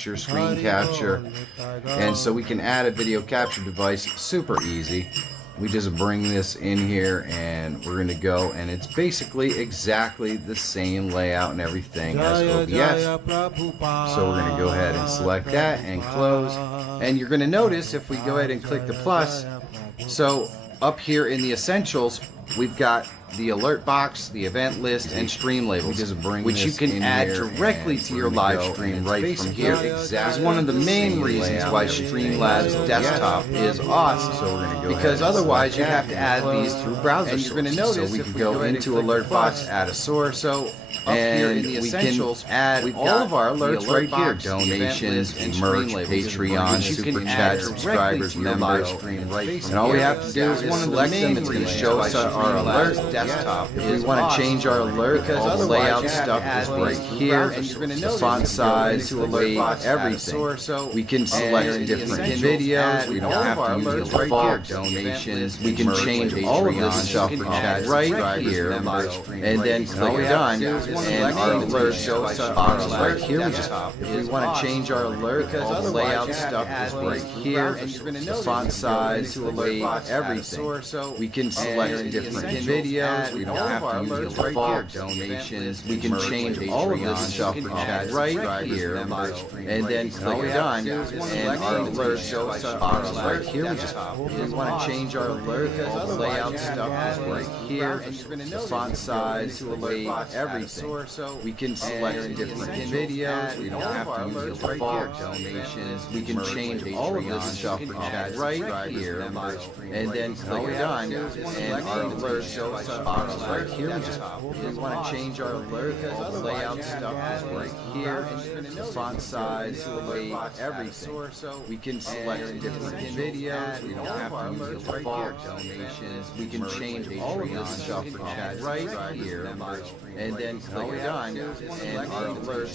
capture, screen capture. And so we can add a video capture device super easy. We just bring this in here and we're going to go, and it's basically exactly the same layout and everything as OBS. So we're going to go ahead and select that and close. And you're going to notice if we go ahead and click the plus, so up here in the essentials, we've got the alert box, the event list, and stream labels, which you can add directly to your live stream right from here. It's one of the main reasons why Streamlabs desktop is awesome. So we're going to go because otherwise you have to add these through browser. And you're going to notice we can go into alert box, add a source. So and we can add all of our alerts right here: donations, and merch, Patreon, super chat, subscribers, members, and all we have to do is select them. It's going to show us our alert desktop. If we want to change our alert, all the layout stuff is right here. The font size, to weight, everything. We can select different videos. We don't have to use the default donations. We can change all of this stuff right here, and then click done. And our alert box is right here. If we want to change our alert, all the layout stuff is right here. The font size, to weight, everything. We can select different videos. We don't have to use the default donations. We can change all of this stuff right here, and then click done. And our alert box is right here. If we want to change our alert, all the layout stuff is right here. The font size, to weight, everything. We can select different videos. We don't have to use the default donations. We can change all of this stuff right here, and then click done. And our alert box is right here. If we want to change our alert, all the layout stuff is right here. The font size, to weight, everything. We can select different videos. We don't have to use the default donations. We can change all of this stuff right here, and then click done. And our alert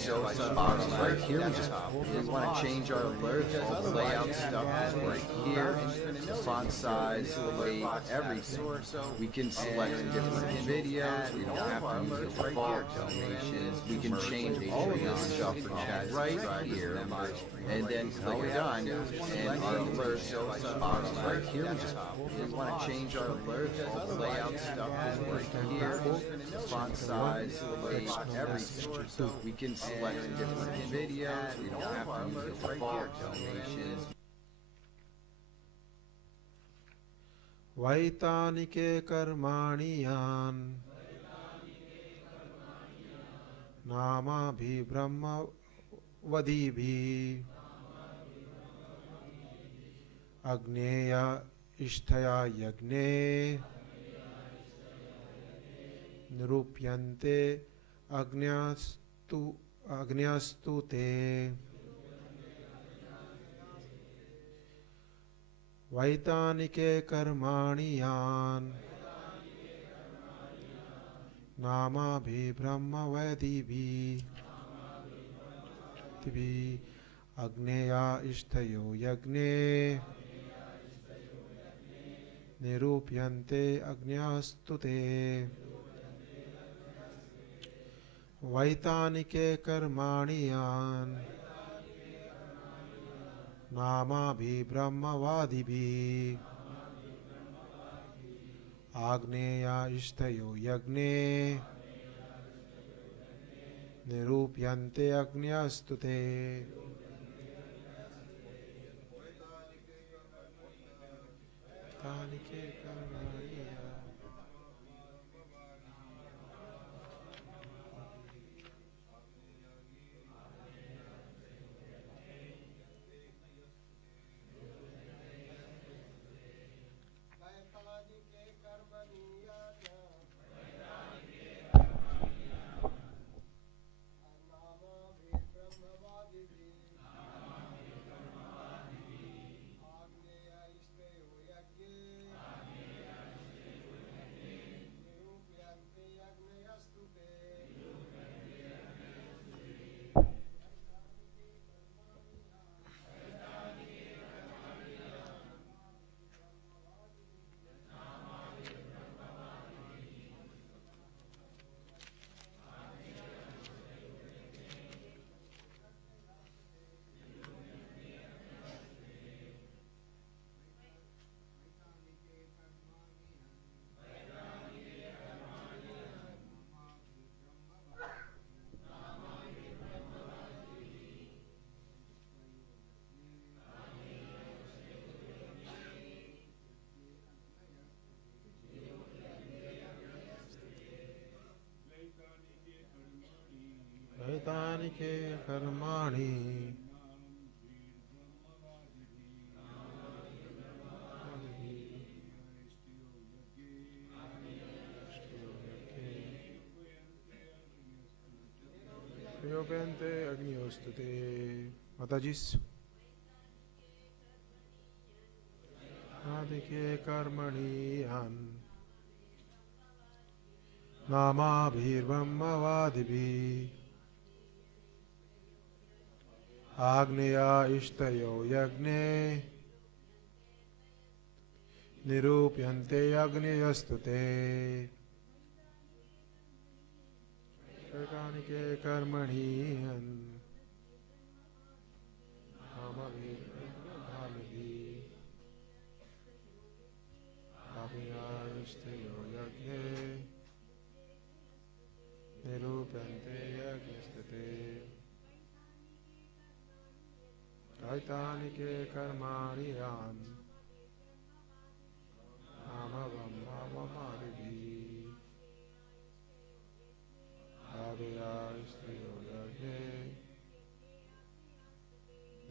box is right here. If we want to change our alert, all the layout stuff is right here. The font size, to weight, everything. We can select different videos. We don't have to use the default donations. We can change all of this stuff right here, and then click done. And our alert box is right here. If we want to change our alert, all the layout stuff is right here. The font size, to weight, everything. We can select different videos. We don't have to use the default donations. वैतानिके कर्माणि यान् नामाभि ब्रह्मवदिभिः अग्नेय इष्टया यज्ञे निरूप्यन्ते अग्न्यस्तु ते वैतानिके कर्माणि यान् नामाभि ब्रह्मवदिभिः अग्नेया इष्टयो यज्ञे निरूप्यन्ते अग्न्यस्तु ते वैतानिके कर्माणि यान् नामाभि ब्रह्मवादिभिः आग्नेया इष्टयो यज्ञे निरूप्यन्ते अग्न्यस्तु ते वैतानिके कर्माणि कर्माणि प्रयोगन्ते अग्नियोस्तुते माताजी's आदिके कर्मणि अन् नामाभिर्ब्रह्मवादिभिः आग्नेया इष्टयो यज्ञे निरूप्यन्ते अग्नियस्तुते शैतानिके कर्मणि अन् नामाभिर्ब्रह्मवादिभिः आग्नेया इष्टयो यज्ञे निरूप्यन्ते अग्नियस्तुते शैतानिके कर्माणि अन् नामाभिर्ब्रह्मवादिभिः आग्नेया इष्टयो यज्ञे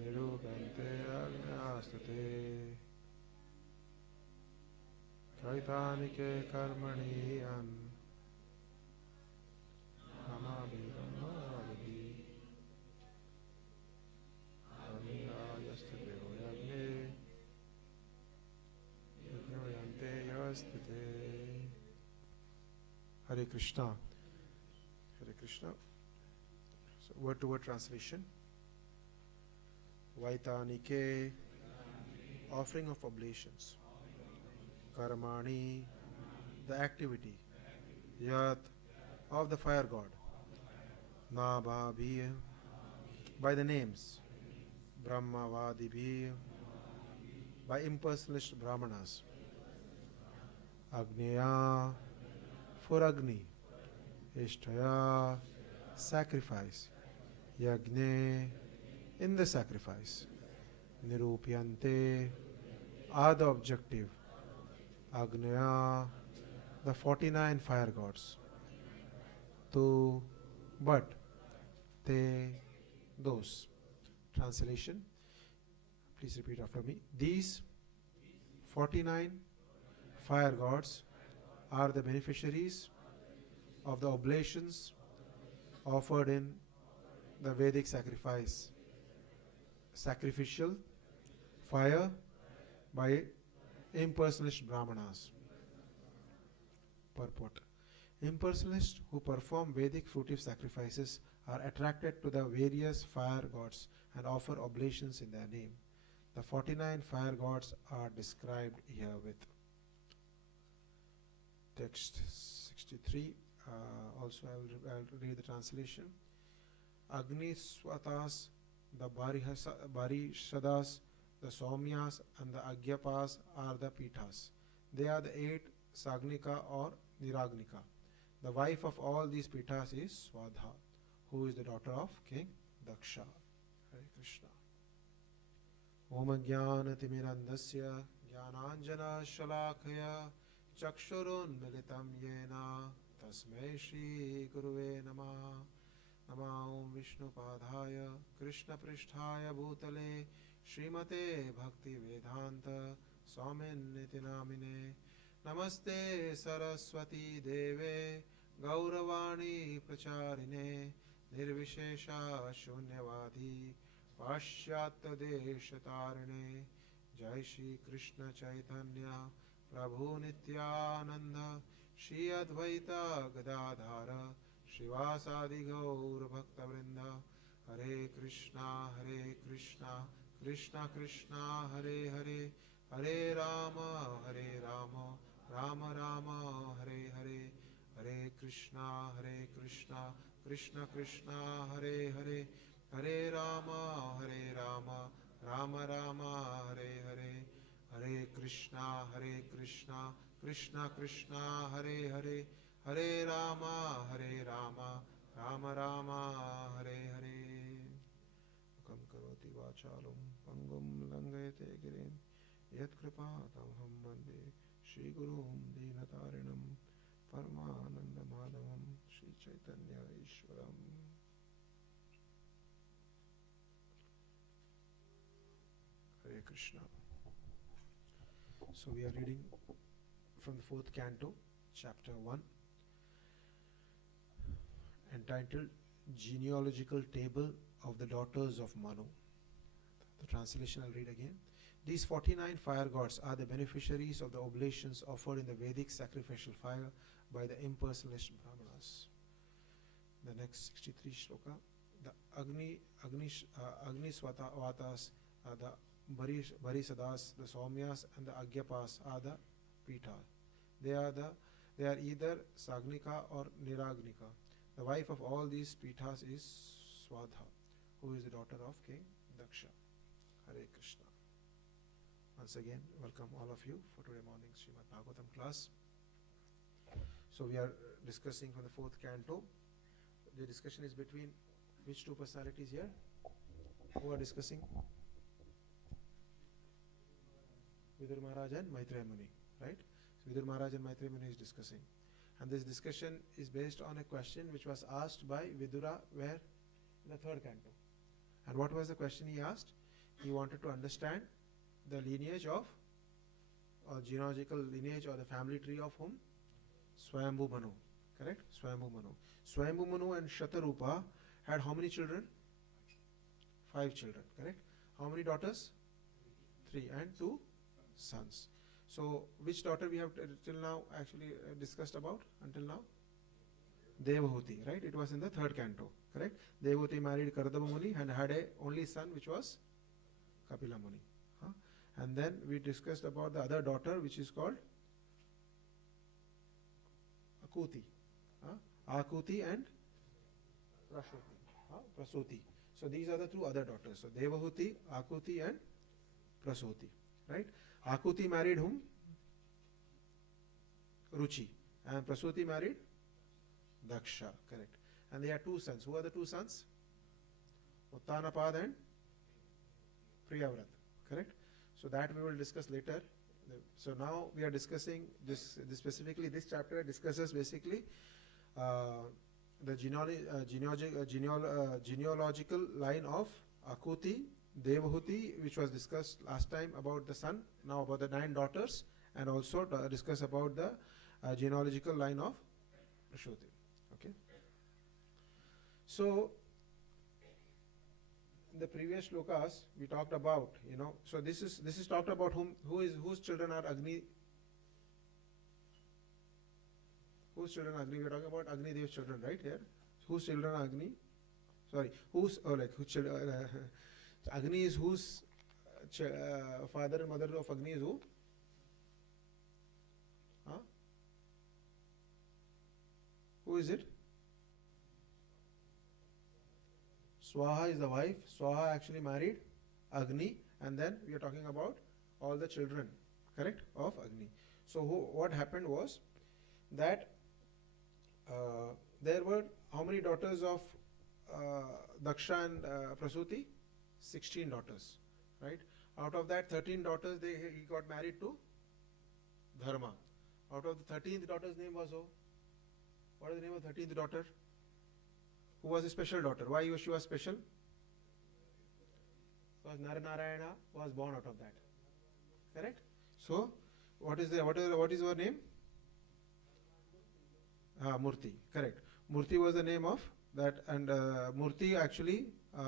निरूप्यन्ते अग्नियस्तुते शैतानिके कर्मणि अन् नामाभिर्ब्रह्मवादिभिः आग्नेया इष्टयो यज्ञे निरूप्यन्ते अग्नियस्तुते. Hare Krishna. Hare Krishna. So word to word translation. Vaitanike, offering of oblations. Karmani, the activity. Yat, of the fire god. Nabhabhi, by the names. Brahmavadibhi, by impersonalist Brahmanas. Agneya, for Agni. Ishtaya, sacrifice. Yagne, in the sacrifice. Nirupyante, are the objective. Agneya, the 49 fire gods. Tu, but. Te, those. Translation. Please repeat after me. These 49 fire gods are the beneficiaries of the oblations offered in the Vedic sacrifice. Sacrificial fire by impersonalist Brahmanas. Purport. Impersonalists who perform Vedic fruitive sacrifices are attracted to the various fire gods and offer oblations in their name. The 49 fire gods are described herewith. Text 63. Also I will read the translation. Agni Swatas, the Barishadas, the Somyas and the Agyapas are the Pithas. They are the 8 Sagnika or Niragnika. The wife of all these Pithas is Swadha, who is the daughter of King Daksha. Hare Krishna. Om Jnanatimirandasya Jnananjana Shalakaya Chakshurun Militam Yena Tasmai Shri Guruve Namah. Namah Om Vishnu Padhaya Krishna Pristhaya Bhutale Srimate Bhakti Vedanta Swamin Niti Namine. Namaste Saraswati Deve Gauravani Pracharine Nirvishesha Shunyavadi Pashyata Deshatarine. Jai Shri Krishna Chaitanya Prabhu Nityananda Shri Advaita Gadadhara Shivasadi Gaur Bhakta Vrinda. Hare Krishna Krishna Krishna Hare Hare Hare Rama Rama Rama Hare Hare. Hare Krishna Krishna Krishna Hare Hare Hare Rama Rama Rama Hare Hare. Hare Krishna Krishna Krishna Hare Hare Hare Rama Rama Rama Hare Hare. Mukam karoti vachalum pangum langayate girim yat kripa tamham vande Shri Gurum Dinatarinam Paramananda Madhavam Shri Chaitanya Ishwaram. Krishna. So we are reading from the 4th canto, chapter 1, entitled Genealogical Table of the Daughters of Manu. The translation I'll read again. These 49 fire gods are the beneficiaries of the oblations offered in the Vedic sacrificial fire by the impersonalist Brahmanas. The next 63 shloka. The Agni Swatavatas, the Barisadas, the Somyas, and the Agyapas are the Pita. They are either Sagnika or Niragnika. The wife of all these Pitas is Swadha, who is the daughter of King Daksha. Hare Krishna. Once again, welcome all of you for today morning's Srimad Bhagavatam class. So we are discussing from the 4th canto. The discussion is between which two personalities here? Who are discussing? Vidur Maharaj and Maitreya Muni, right? So Vidur Maharaj and Maitreya Muni is discussing. And this discussion is based on a question which was asked by Vidura where? In the 3rd canto. And what was the question he asked? He wanted to understand the lineage of, or genealogical lineage or the family tree of whom? Swayambhu Manu, correct? Swayambhu Manu. Swayambhu Manu and Shatarupa had how many children? 5 children, correct? How many daughters? 3 and 2 sons. So which daughter we have till now actually discussed about until now? Devahuti, right? It was in the 3rd canto, correct? Devahuti married Kardama Muni and had a only son which was Kapila Muni. And then we discussed about the other daughter which is called Akuti. Akuti and Prasuti. So these are the 2 other daughters. So Devahuti, Akuti and Prasuti. Right? Akuti married whom? Ruchi. And Prasuti married Daksha. Correct. And they had 2 sons. Who are the 2 sons? Uttanapad and Priyavrat. Correct? So that we will discuss later. So now we are discussing this specifically. This chapter discusses basically the genealogical line of Akuti, Devahuti, which was discussed last time about the son. Now about the 9 daughters, and also discuss about the genealogical line of Prasuti. Okay. So in the previous shlokas we talked about, so this is talked about whose children are Agni. Whose children are Agni? We are talking about Agni Dev's children, right here. Whose children are Agni? Sorry, whose children? Agni is whose father and mother of Agni is who? Huh? Who is it? Swaha is the wife. Swaha actually married Agni, and then we are talking about all the children, correct, of Agni. So what happened was that there were how many daughters of Daksha and Prasuti? 16 daughters, right? Out of that 13 daughters, he got married to Dharma. Out of the 13th daughter's name was who? What is the name of 13th daughter? Who was a special daughter? Why she was special? Because Naranarayana was born out of that. Correct? So, what is her name? Murti. Correct. Murti was the name of that, and Murti actually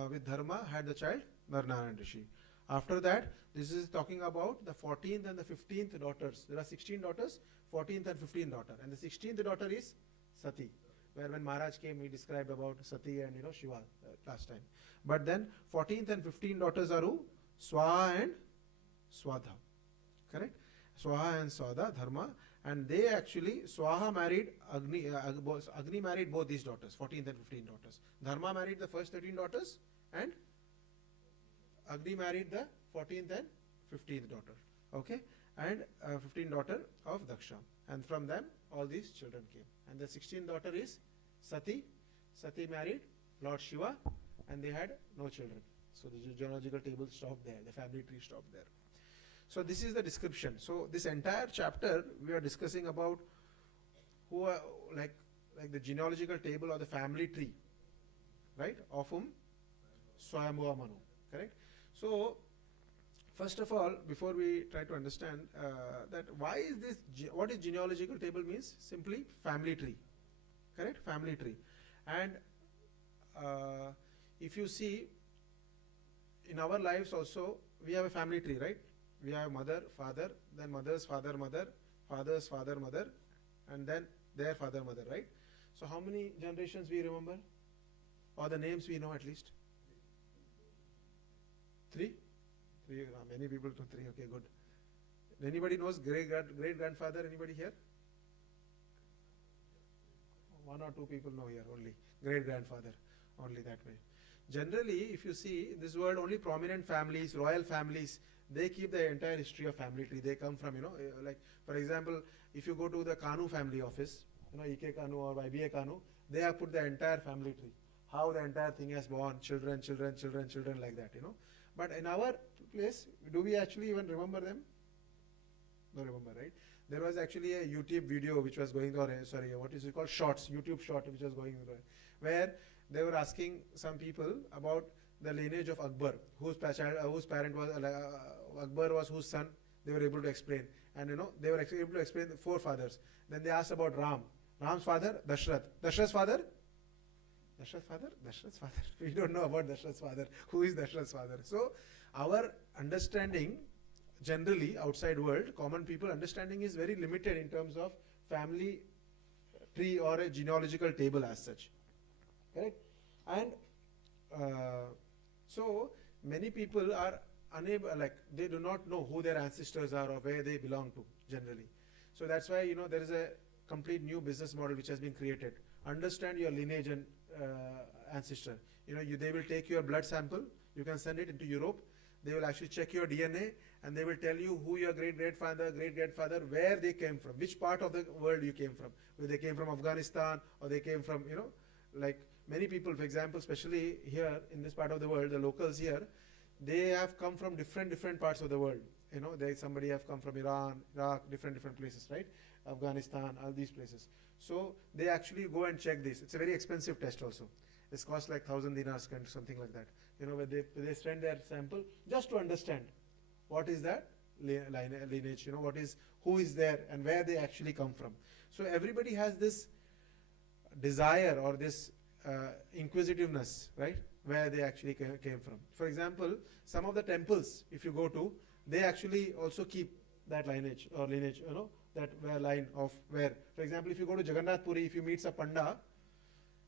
with Dharma had the child Naranarayan Rishi. After that, this is talking about the 14th and the 15th daughters. There are 16 daughters, 14th and 15th daughter, and the 16th daughter is Sati. Where when Maharaj came, he described about Sati and Shiva last time. But then 14th and 15th daughters are who? Swaha and Swadha. Correct? Swaha and Swadha, Dharma, and they actually, Swaha married Agni. Agni married both these daughters, 14th and 15th daughters. Dharma married the first 13 daughters, and Agni married the 14th and 15th daughter. Okay? And 15th daughter of Daksha. And from them, all these children came. And the 16th daughter is Sati. Sati married Lord Shiva, and they had no children. So the genealogical table stopped there. The family tree stopped there. So this is the description. So this entire chapter we are discussing about who are like the genealogical table or the family tree, right? Of whom? Swayambhuva Manu. Correct? So First of all, before we try to understand that why is this, what is genealogical table means? Simply family tree, correct? Family tree. And if you see in our lives also, we have a family tree, right? We have mother, father, then mother's father, mother, father's father, mother, and then their father, mother, right? So how many generations we remember? Or the names we know at least? Three? Three, many people to three, okay, good. Anybody knows great grandfather, anybody here? One or two people know here only. Great grandfather, only that way. Generally, if you see in this world, only prominent families, royal families, they keep the entire history of family tree. They come from, like, for example, if you go to the Kanu family office, EK Kanu or YBA Kanu, they have put the entire family tree. How the entire thing has born, children, like that, But in our place, do we actually even remember them? No remember, right? There was actually a YouTube video which was going on, what is it called? Shorts, YouTube short which was going on, where they were asking some people about the lineage of Akbar, whose parent was, Akbar was whose son, they were able to explain. And they were able to explain the four fathers. Then they asked about Ram. Ram's father, Dashrath. Dashrath's father? Dashrath's father? Dashrath's father. We don't know about Dashrath's father. Who is Dashrath's father? So, our understanding, generally, outside world, common people understanding is very limited in terms of family tree or a genealogical table as such. Correct? And so, many people are unable, they do not know who their ancestors are or where they belong to, generally. So that's why, there is a complete new business model which has been created. Understand your lineage and ancestor. They will take your blood sample, you can send it into Europe, they will actually check your DNA, and they will tell you who your great-grandfather, where they came from, which part of the world you came from. Whether they came from Afghanistan, or they came from, like many people, for example, especially here in this part of the world, the locals here, they have come from different parts of the world. Somebody have come from Iran, Iraq, different places, right? Afghanistan, all these places. So they actually go and check this. It's a very expensive test also. It's cost like 1,000 dinars, something like that. Where they send their sample just to understand what is that lineage, who is there and where they actually come from. So everybody has this desire or this inquisitiveness, right? Where they actually came from. For example, some of the temples, if you go to, they actually also keep that lineage or lineage, that line of where. For example, if you go to Jagannath Puri, if you meet a Panda,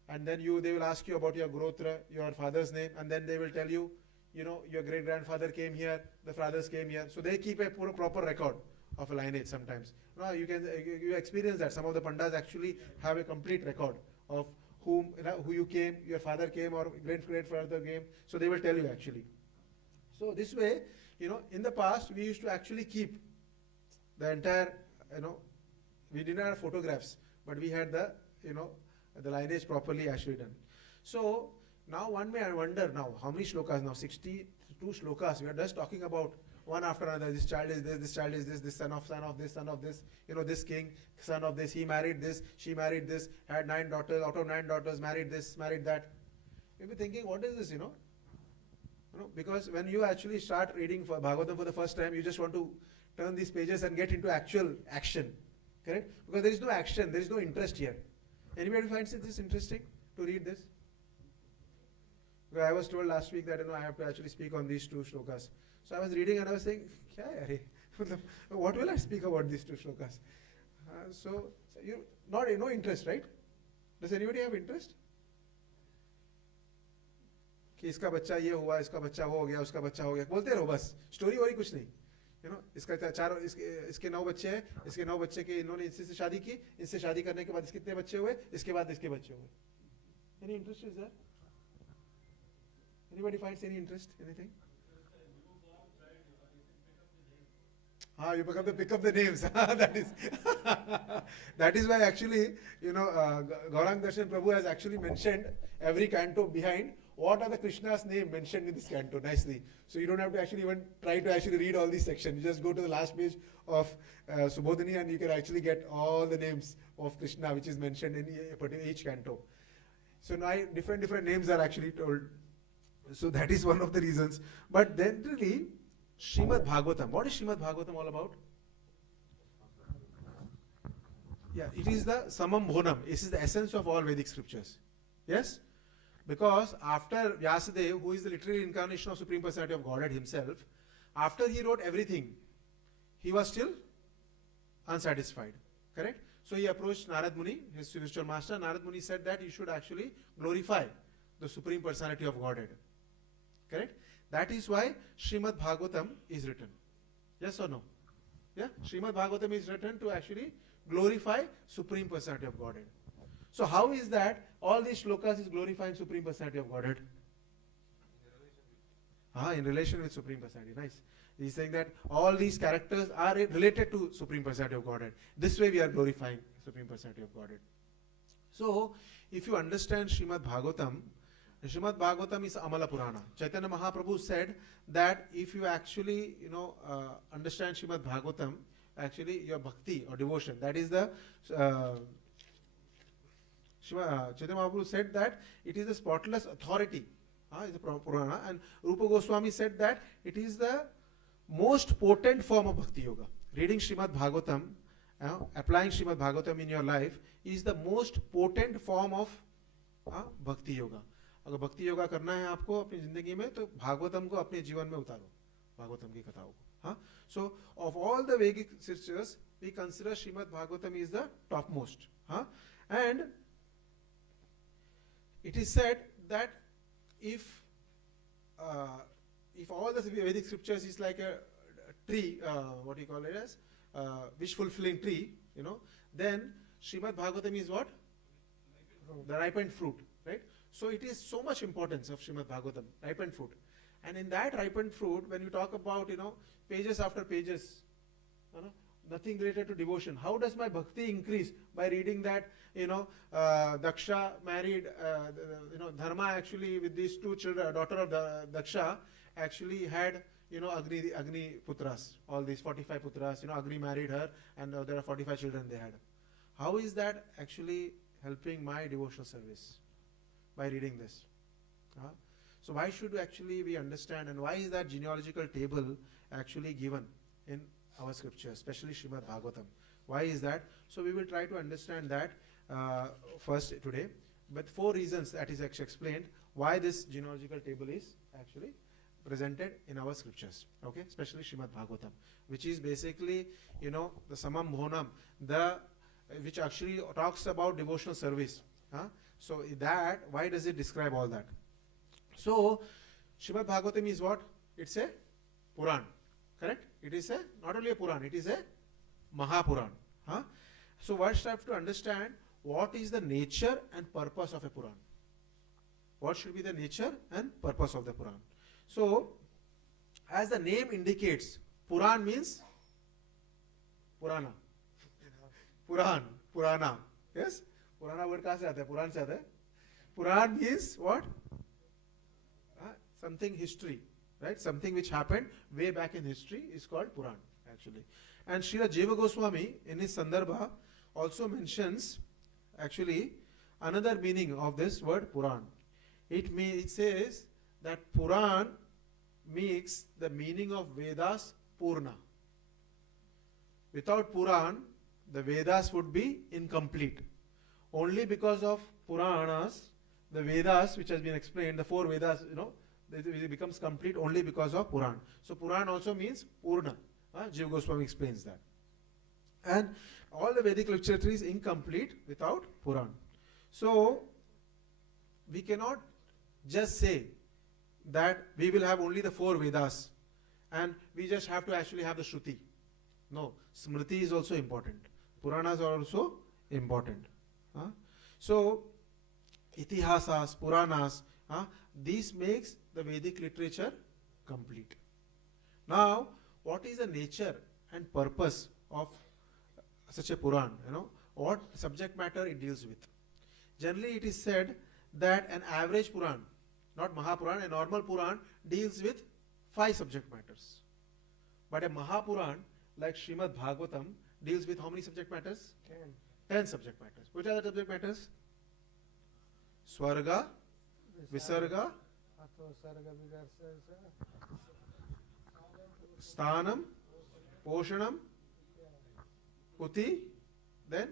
and then they will ask you about your Grotra, your father's name, and then they will tell you, your great-grandfather came here, the fathers came here. So they keep a proper record of a lineage sometimes. You experience that. Some of the Pandas actually have a complete record of who you came, your father came, or great-grandfather came. So they will tell you actually. So this way, in the past, we used to actually keep the entire, we didn't have photographs, but we had the, the lineage properly actually done. So now one may wonder now, how many shlokas now? 62 shlokas. We are just talking about one after another. This child is this child is this son of this, son of this, this king, son of this, he married this, she married this, had 9 daughters, out of 9 daughters, married this, married that. You'll be thinking, what is this, because when you actually start reading for Bhagavatam for the first time, you just want to turn these pages and get into actual action, correct? Because there is no action, there is no interest here. Anybody finds this interesting to read this? Because I was told last week that I have to actually speak on these 2 shlokas. So I was reading and I was saying, what will I speak about these 2 shlokas? So you no interest, right? Does anybody have interest? कि इसका बच्चा ये हुआ, इसका बच्चा हो गया, उसका बच्चा हो गया, बोलते रहो बस, स्टोरी वोरी कुछ नहीं, इसका इसके 9 बच्चे हैं, इसके 9 बच्चे के इन्होंने इससे शादी की, इससे शादी करने के बाद इसके कितने बच्चे हुए, इसके बाद इसके बच्चे हुए. Any interest is there? Anybody finds any interest? Anything? You pick up the names. That is why actually, Gaurang Darshan Prabhu has actually mentioned every canto behind what are the Krishna's name mentioned in this canto nicely. So you don't have to actually even try to actually read all these sections. You just go to the last page of Subodhini and you can actually get all the names of Krishna which is mentioned in each canto. So now different names are actually told. So that is one of the reasons. But then really, Srimad Bhagavatam. What is Srimad Bhagavatam all about? Yeah, it is the Samam Bhonam. This is the essence of all Vedic scriptures. Yes? Because after Vyasadeva, who is the literal incarnation of Supreme Personality of Godhead himself, after he wrote everything, he was still unsatisfied. Correct? So he approached Narad Muni, his spiritual master. Narad Muni said that you should actually glorify the Supreme Personality of Godhead. Correct? That is why Srimad Bhagavatam is written. Yes or no? Yeah? Srimad Bhagavatam is written to actually glorify Supreme Personality of Godhead. So how is that all these shlokas is glorifying Supreme Personality of Godhead? In relation with Supreme Personality. Nice. He's saying that all these characters are related to Supreme Personality of Godhead. This way we are glorifying Supreme Personality of Godhead. So, if you understand Srimad Bhagavatam is Amala Purana. Chaitanya Mahaprabhu said that if you actually, understand Srimad Bhagavatam, actually your bhakti or devotion, that is the Chaitanya Mahaprabhu said that it is the spotless authority. Is the Purana, and Rupa Goswami said that it is the most potent form of Bhakti Yoga. Reading Srimad Bhagavatam, applying Srimad Bhagavatam in your life is the most potent form of Bhakti Yoga. अगर भक्ति योगा करना है आपको अपनी जिंदगी में तो भागवतम को अपने जीवन में उतारो, भागवतम की कथाओं को. So of all the Vedic scriptures, we consider Srimad Bhagavatam is the topmost. And it is said that if all the Vedic scriptures is like a tree, what do you call it as, wish fulfilling tree, then Srimad Bhagavatam is what? The ripened fruit, right? So it is so much importance of Srimad Bhagavatam, ripened fruit. And in that ripened fruit, when you talk about, pages after pages, nothing related to devotion. How does my bhakti increase? By reading that, Daksha married, Dharma actually with these two children, daughter of Daksha, actually had, Agni Putras, all these 45 Putras, Agni married her and there are 45 children they had. How is that actually helping my devotional service? By reading this. So why should actually we understand, and why is that genealogical table actually given in our scripture, especially Srimad Bhagavatam? Why is that? So we will try to understand that first today, but 4 reasons that is actually explained why this genealogical table is actually presented in our scriptures, okay, especially Srimad Bhagavatam, which is basically, the Samam Bhonam, which actually talks about devotional service. So that, why does it describe all that? So Srimad Bhagavatam is what? It's a Puran, correct? It is not only a Puran, it is a Mahapuran. So first I have to understand what is the nature and purpose of a Puran. What should be the nature and purpose of the Puran? So, as the name indicates, Puran means Purana. Purana. Yes? Purana word kahan se aata hai? Puran se aata hai. Puran means what? Something history, right? Something which happened way back in history is called Puran, actually. And Srila Jiva Goswami in his Sandarbha also mentions actually another meaning of this word Puran. It says that Puran makes the meaning of Vedas Purna. Without Puran, the Vedas would be incomplete. Only because of Puranas, the Vedas, which has been explained, the 4 Vedas, it becomes complete only because of Puran. So Puran also means Purna. Jiva Goswami explains that. And all the Vedic literature is incomplete without Puran. So we cannot just say that we will have only the 4 Vedas and we just have to actually have the Shruti. No, Smriti is also important. Puranas are also important. So, Itihasas, Puranas, this makes the Vedic literature complete. Now, what is the nature and purpose of such a Puran? What subject matter it deals with? Generally, it is said that an average Puran, not Mahapuran, a normal Puran deals with 5 subject matters. But a Mahapuran, like Srimad Bhagavatam, deals with how many subject matters? 10 subject matters. Which are the subject matters? Swarga, Visarga, Sthanam, Poshanam, Uti, then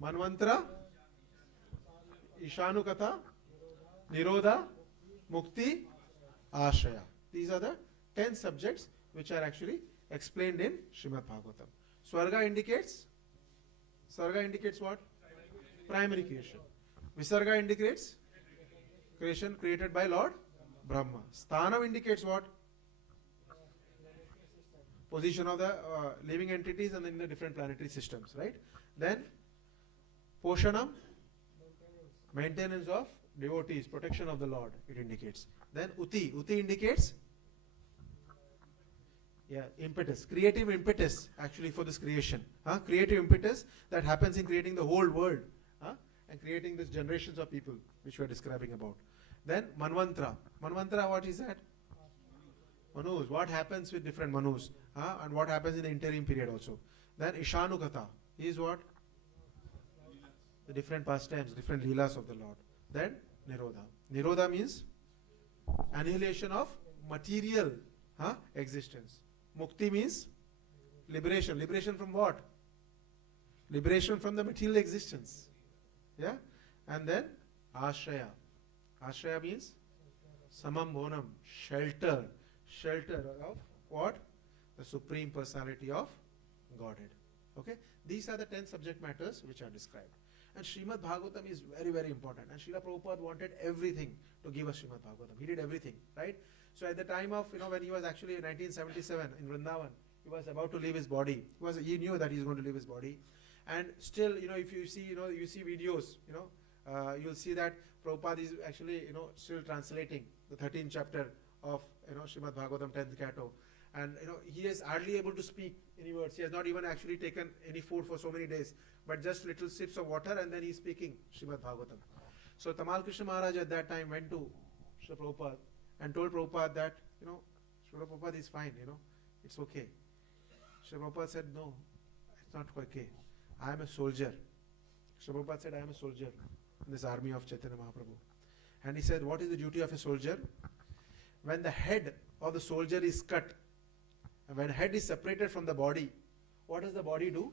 Manvantra, Ishanukata, Nirodha, Mukti, Ashraya. These are the 10 subjects which are actually explained in Srimad Bhagavatam. Swarga indicates what? Primary creation. Visarga indicates creation created by Lord Brahma. Sthanam indicates what? Position of the living entities and in the different planetary systems, right? Then Poshanam, maintenance of devotees, protection of the Lord, it indicates. Then Uti indicates impetus, creative impetus actually for this creation. Creative impetus that happens in creating the whole world and creating these generations of people which we are describing about. Then Manvantra, what is that? Manus, what happens with different Manus and what happens in the interim period also. Then Ishanukata is what? The different pastimes, different leelas of the Lord. Then Nirodha. Nirodha means annihilation of material existence. Mukti means liberation. Liberation from what? Liberation from the material existence. Yeah? And then Ashraya. Ashraya means Samam Bonam, shelter. Shelter of what? The Supreme Personality of Godhead. Okay? These are the 10 subject matters which are described. And Srimad Bhagavatam is very, very important. And Srila Prabhupada wanted everything to give us Srimad Bhagavatam. He did everything, right? So at the time of, when he was actually in 1977 in Vrindavan, he was about to leave his body. He knew that he was going to leave his body. And still, if you see, you see videos, you'll see that Prabhupada is actually, still translating the 13th chapter of, Srimad Bhagavatam 10th canto. And, he is hardly able to speak any words. He has not even actually taken any food for so many days, but just little sips of water and then he's speaking Srimad Bhagavatam. So Tamal Krishna Maharaj at that time went to Srila Prabhupada and told Prabhupada that, Srila Prabhupada is fine, it's okay. Srila Prabhupada said, no, it's not okay. I am a soldier. Srila Prabhupada said, I am a soldier in this army of Chaitanya Mahaprabhu. And he said, what is the duty of a soldier? When the head of the soldier is cut, and when head is separated from the body, what does the body do?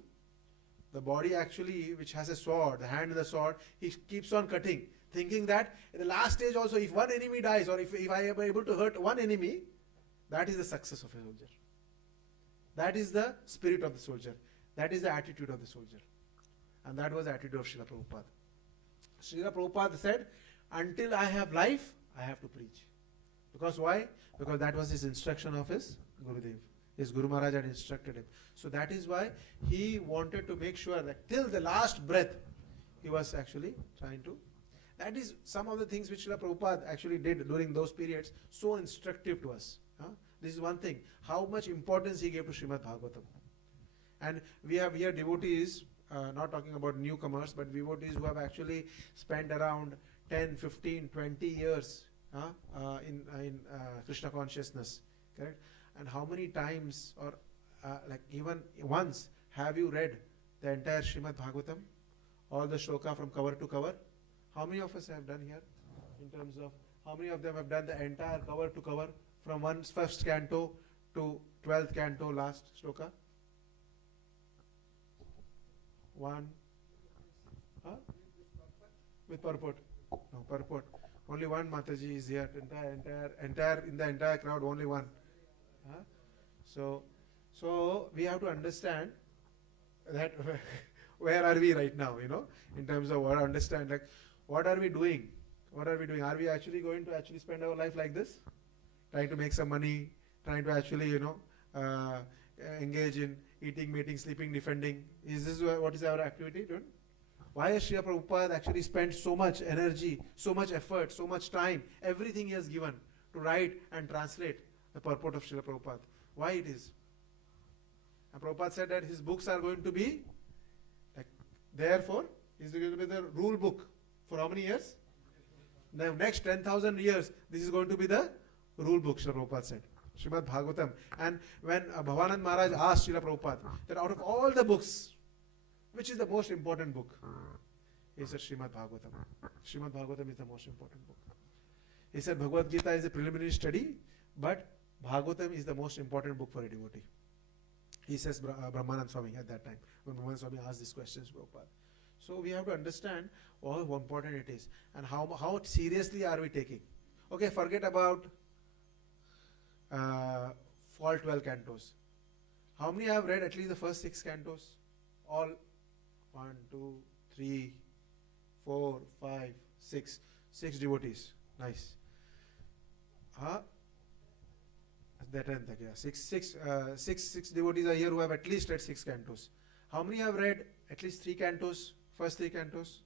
The body actually, which has a sword, the hand in the sword, he keeps on cutting, thinking that in the last stage also, if one enemy dies or if I am able to hurt one enemy, that is the success of a soldier. That is the spirit of the soldier. That is the attitude of the soldier. And that was the attitude of Srila Prabhupada. Srila Prabhupada said, until I have life, I have to preach. Because why? Because that was his instruction of his Gurudev. His Guru Maharaj had instructed him. So that is why he wanted to make sure that till the last breath, he was actually trying to. That is some of the things which Srila Prabhupada actually did during those periods, so instructive to us. This is one thing, how much importance he gave to Srimad Bhagavatam. And we have here devotees, not talking about newcomers, but devotees who have actually spent around 10, 15, 20 years in Krishna consciousness, correct? And how many times or like even once have you read the entire Srimad Bhagavatam, all the shloka from cover to cover? How many of us have done here in terms of how many of them have done the entire cover to cover from first canto to 12th canto last shloka? One. With purport. No, purport. Only one Mataji is here. In the entire crowd, only one. So we have to understand that where are we right now, in terms of what understand, like what are we doing? What are we doing? Are we actually going to actually spend our life like this? Trying to make some money, trying to actually, engage in eating, mating, sleeping, defending. Is this what is our activity? Why has Srila Prabhupada actually spent so much energy, so much effort, so much time, everything he has given to write and translate the purport of Srila Prabhupada? Why it is? And Prabhupada said that his books are going to be, therefore, is going to be the rule book for how many years? The next 10,000 years, this is going to be the rule book, Srila Prabhupada said. Srimad Bhagavatam. And when Bhavanand Maharaj asked Srila Prabhupada that out of all the books, which is the most important book? He said Srimad Bhagavatam. Srimad Bhagavatam is the most important book. He said Bhagavad Gita is a preliminary study, but Bhagavatam is the most important book for a devotee. He says Brahmanand Swami at that time, when Brahmanand Swami asked these questions to Prabhupada. So we have to understand how important it is and how seriously are we taking. Okay, forget about all 12 cantos. How many have read at least the first 6 cantos? All 1, 2, 3, 4, 5, 6. 6 devotees. Nice. That end, yeah. Six devotees are here who have at least read 6 cantos. How many have read at least 3 cantos? First 3 cantos?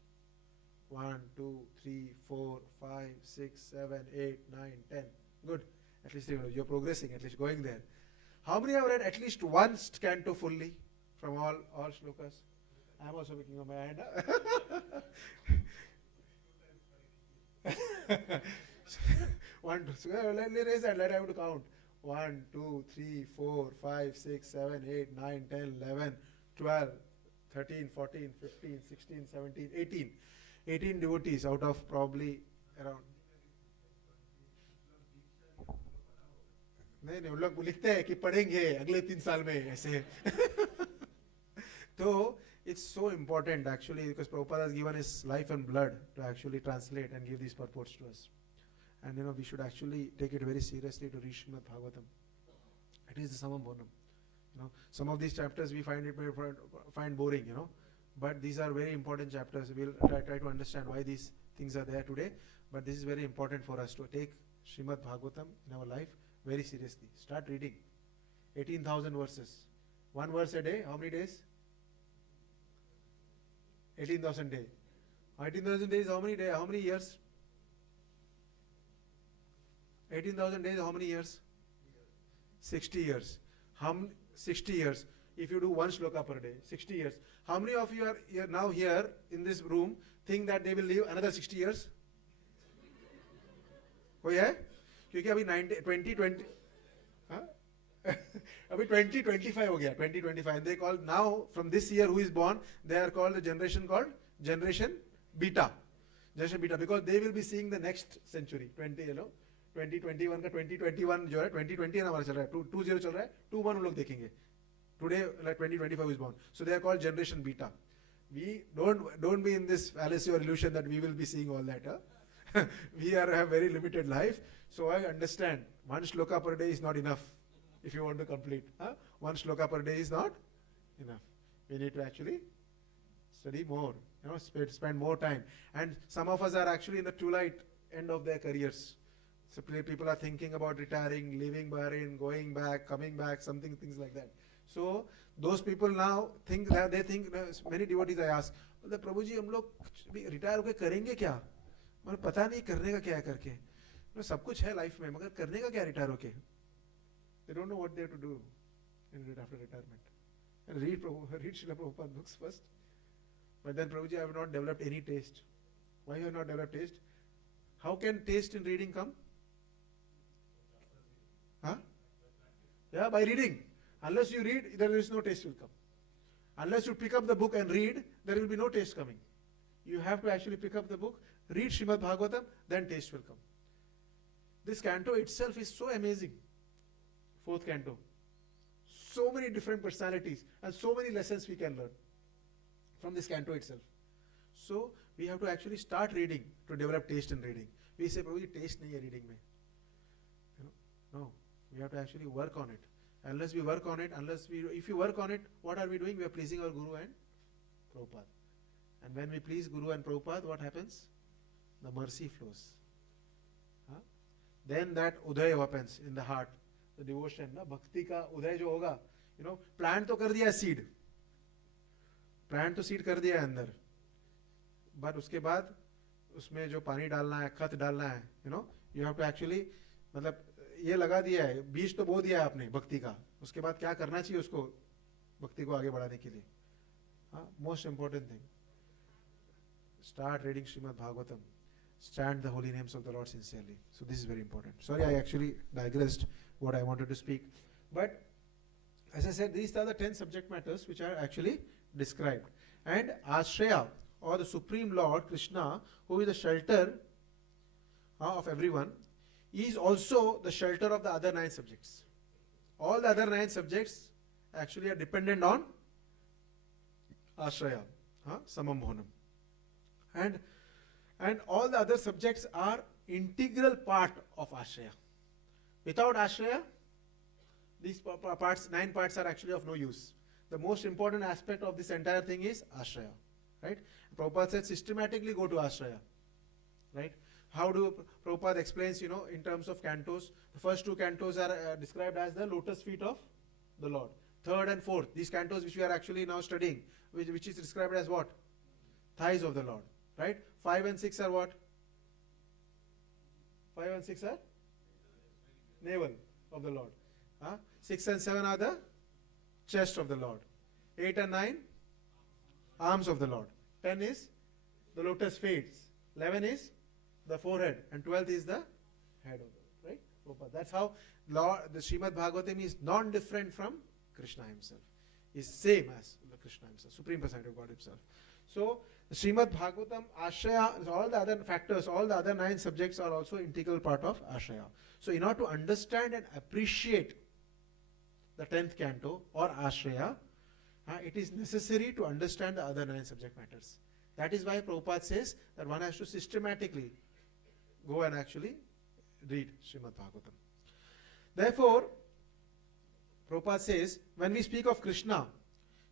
1, 2, 3, 4, 5, 6, 7, 8, 9, 10. Good. At least you're progressing, at least going there. How many have read at least one canto fully from all shlokas? I'm also making up my hand. One, two, so let me raise that, let I have to count. 1, 2, 3, 4, 5, 6, 7, 8, 9, 10, 11, 12, 13, 14, 15, 16, 17, 18. 18 devotees out of probably around. नहीं उन लोग लिखते हैं कि पढ़ेंगे अगले 3 साल में ऐसे. So it's so important actually, because Prabhupada has given his life and blood to actually translate and give these purports to us. And we should actually take it very seriously to read Srimad Bhagavatam. It is the Samam Bonam. Some of these chapters we find boring, but these are very important chapters. We'll try to understand why these things are there today. But this is very important for us to take Srimad Bhagavatam in our life very seriously. Start reading. 18,000 verses. 1 verse a day. How many days? 18,000 days. 18,000 days, how many days? How many years? 18,000 days, how many years? 60 years. 60 years. If you do 1 shloka per day, 60 years. How many of you are now here in this room think that they will live another 60 years? कोई है? क्योंकि अभी 2020 अभी 2025 हो गया, 2025. They call now from this year who is born, they are called the generation called Generation Beta. Generation Beta, because they will be seeing the next century. 2021 का 2021 जो है 2020 हमारा चल रहा है, 20 चल रहा है, 21 हम लोग देखेंगे. Today like 2025 is born, so they are called Generation Beta. We don't be in this fallacy or illusion that we will be seeing all that. We have very limited life, so I understand 1 shloka per day is not enough if you want to complete. 1 shloka per day is not enough. We need to actually study more, spend more time. And some of us are actually in the twilight end of their careers. So people are thinking about retiring, leaving Bahrain, going back, coming back, things like that. So those people now think that many devotees I ask, Prabhu ji, हम लोग retire होके करेंगे क्या? मतलब पता नहीं करने का क्या है करके. सब कुछ है लाइफ में, मगर करने का क्या retire होके? They don't know what they have to do after retirement. And read Srila Prabhupada books first. But then Prabhuji, I have not developed any taste. Why you have not developed taste? How can taste in reading come? Yeah, by reading. Unless you read, there is no taste will come. Unless you pick up the book and read, there will be no taste coming. You have to actually pick up the book, read Srimad Bhagavatam, then taste will come. This canto itself is so amazing. 4th canto. So many different personalities and so many lessons we can learn from this canto itself. So we have to actually start reading to develop taste in reading. We say, Prabhuji, taste nahi hai reading mein. No, we have to actually work on it. Unless we work on it, if you work on it, what are we doing? We are pleasing our Guru and Prabhupada. And when we please Guru and Prabhupada, what happens? The mercy flows. Then that udaya happens in the heart. The devotion, bhakti ka udaya jo hoga, plant to kar diya seed. Plant to seed kar diya andar. But uske baad, उसमें जो पानी डालना है, खत डालना है, you have to actually, मतलब ये लगा दिया है, बीज तो बो दिया है आपने भक्ति का, उसके बाद क्या करना चाहिए उसको भक्ति को आगे बढ़ाने के लिए? Most important thing, start reading Srimad Bhagavatam, chant the holy names of the Lord sincerely. So this is very important. Sorry, I actually digressed what I wanted to speak, but as I said, these are the 10 subject matters which are actually described. And Ashraya, or the Supreme Lord Krishna, who is the shelter of everyone, is also the shelter of the other 9 subjects. All the other 9 subjects actually are dependent on Ashraya, Samam Mohanam. And all the other subjects are integral part of Ashraya. Without Ashraya, these 9 parts are actually of no use. The most important aspect of this entire thing is Ashraya. Right? Prabhupada said systematically go to Ashraya. Right? How do Prabhupada explains, in terms of cantos? The first 2 cantos are described as the lotus feet of the Lord. Third and fourth, these cantos which we are actually now studying, which is described as what? Thighs of the Lord. Right? 5 and 6 are what? 5 and 6 are navel of the Lord. 6 and 7 are the chest of the Lord. 8 and 9, arms of the Lord. 10 is the lotus feet. 11 is the forehead. And 12 is the head of the Lord. Right? That's how the Srimad Bhagavatam is non-different from Krishna himself. Is same as the Krishna himself, Supreme Personality of God himself. So, the Srimad Bhagavatam, Ashraya, all the other factors, all the other 9 subjects are also integral part of Ashraya. So, in order to understand and appreciate the 10th canto or Ashraya, it is necessary to understand the other 9 subject matters. That is why Prabhupada says that one has to systematically go and actually read Srimad Bhagavatam. Therefore, Prabhupada says, when we speak of Krishna,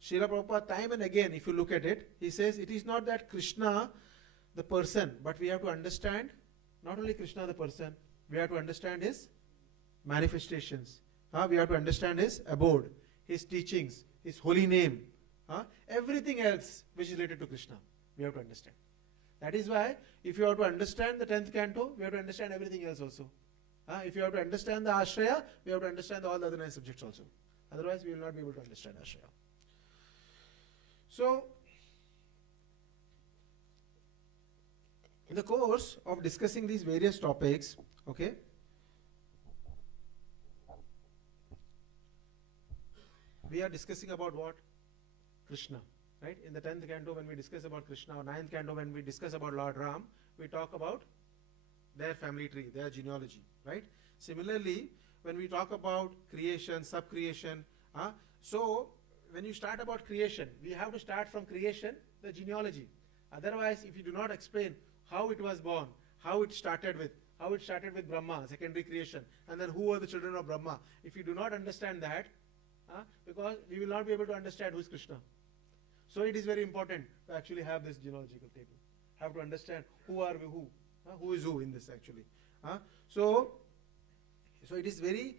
Srila Prabhupada time and again, if you look at it, he says it is not that Krishna the person, but we have to understand not only Krishna the person, we have to understand his manifestations. We have to understand his abode, his teachings, his holy name, everything else which is related to Krishna, we have to understand. That is why if you have to understand the 10th canto, we have to understand everything else also. If you have to understand the Ashraya, we have to understand all the other 9 subjects also. Otherwise, we will not be able to understand Ashraya. So, in the course of discussing these various topics, okay, we are discussing about what? Krishna. Right? In the 10th canto, when we discuss about Krishna, or 9th canto, when we discuss about Lord Ram, we talk about their family tree, their genealogy. Right? Similarly, when we talk about creation, sub-creation, so when you start about creation, we have to start from creation, the genealogy. Otherwise, if you do not explain how it was born, how it started with Brahma, secondary creation, and then who were the children of Brahma, if you do not understand that, because we will not be able to understand who is Krishna. So it is very important to actually have this genealogical table. Have to understand who are we who is who in this actually. So it is very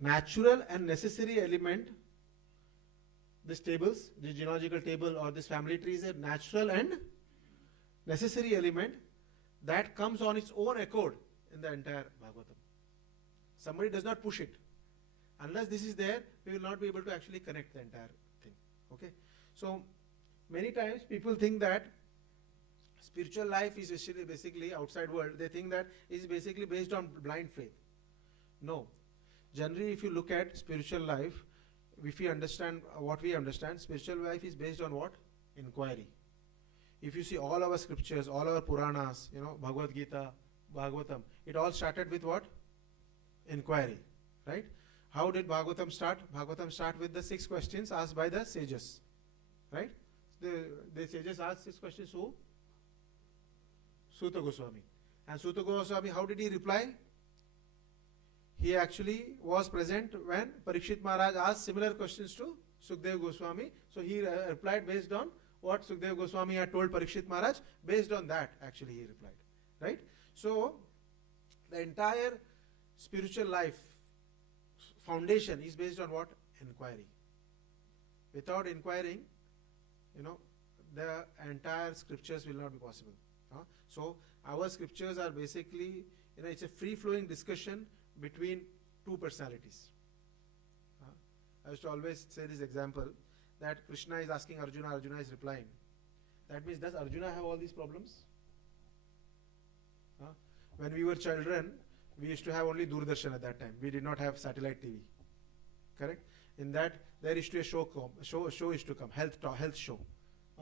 natural and necessary element. This tables, this genealogical table or this family tree is a natural and necessary element that comes on its own accord in the entire Bhagavatam. Somebody does not push it. Unless this is there, we will not be able to actually connect the entire thing. Okay? So, many times people think that spiritual life is basically outside world. They think that it is basically based on blind faith. No. Generally, if you look at spiritual life, if we understand what we understand, spiritual life is based on what? Inquiry. If you see all our scriptures, all our Puranas, Bhagavad Gita, Bhagavatam, it all started with what? Inquiry. Right? How did Bhagavatam start? Bhagavatam start with the 6 questions asked by the sages. Right? The sages asked 6 questions who? Suta Goswami. And Suta Goswami, how did he reply? He actually was present when Parikshit Maharaj asked similar questions to Sukdev Goswami. So he replied based on what Sukdev Goswami had told Parikshit Maharaj. Based on that, actually, he replied. Right? So, the entire spiritual life foundation is based on what? Inquiry. Without inquiring, the entire scriptures will not be possible. So, our scriptures are basically, it's a free-flowing discussion between 2 personalities. I used to always say this example, that Krishna is asking Arjuna, Arjuna is replying. That means, does Arjuna have all these problems? When we were children, we used to have only Doordarshan at that time. We did not have satellite TV. Correct? In that, there used to be a show used to come, health show,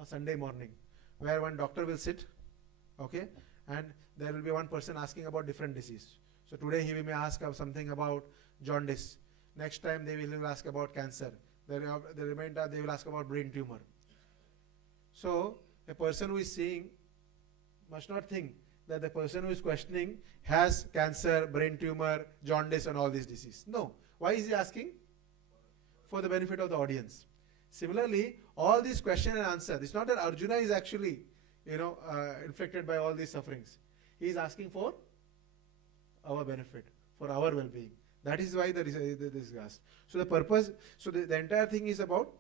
Sunday morning, where one doctor will sit, okay, and there will be one person asking about different disease. So today he may ask something about jaundice. Next time they will ask about cancer. The remainder they will ask about brain tumor. So a person who is seeing must not think that the person who is questioning has cancer, brain tumor, jaundice and all these diseases. No. Why is he asking? For the benefit of the audience. Similarly, all these question and answer, it's not that Arjuna is actually, inflicted by all these sufferings. He is asking for our benefit, for our well-being. That is why this is asked. So the purpose, the entire thing is about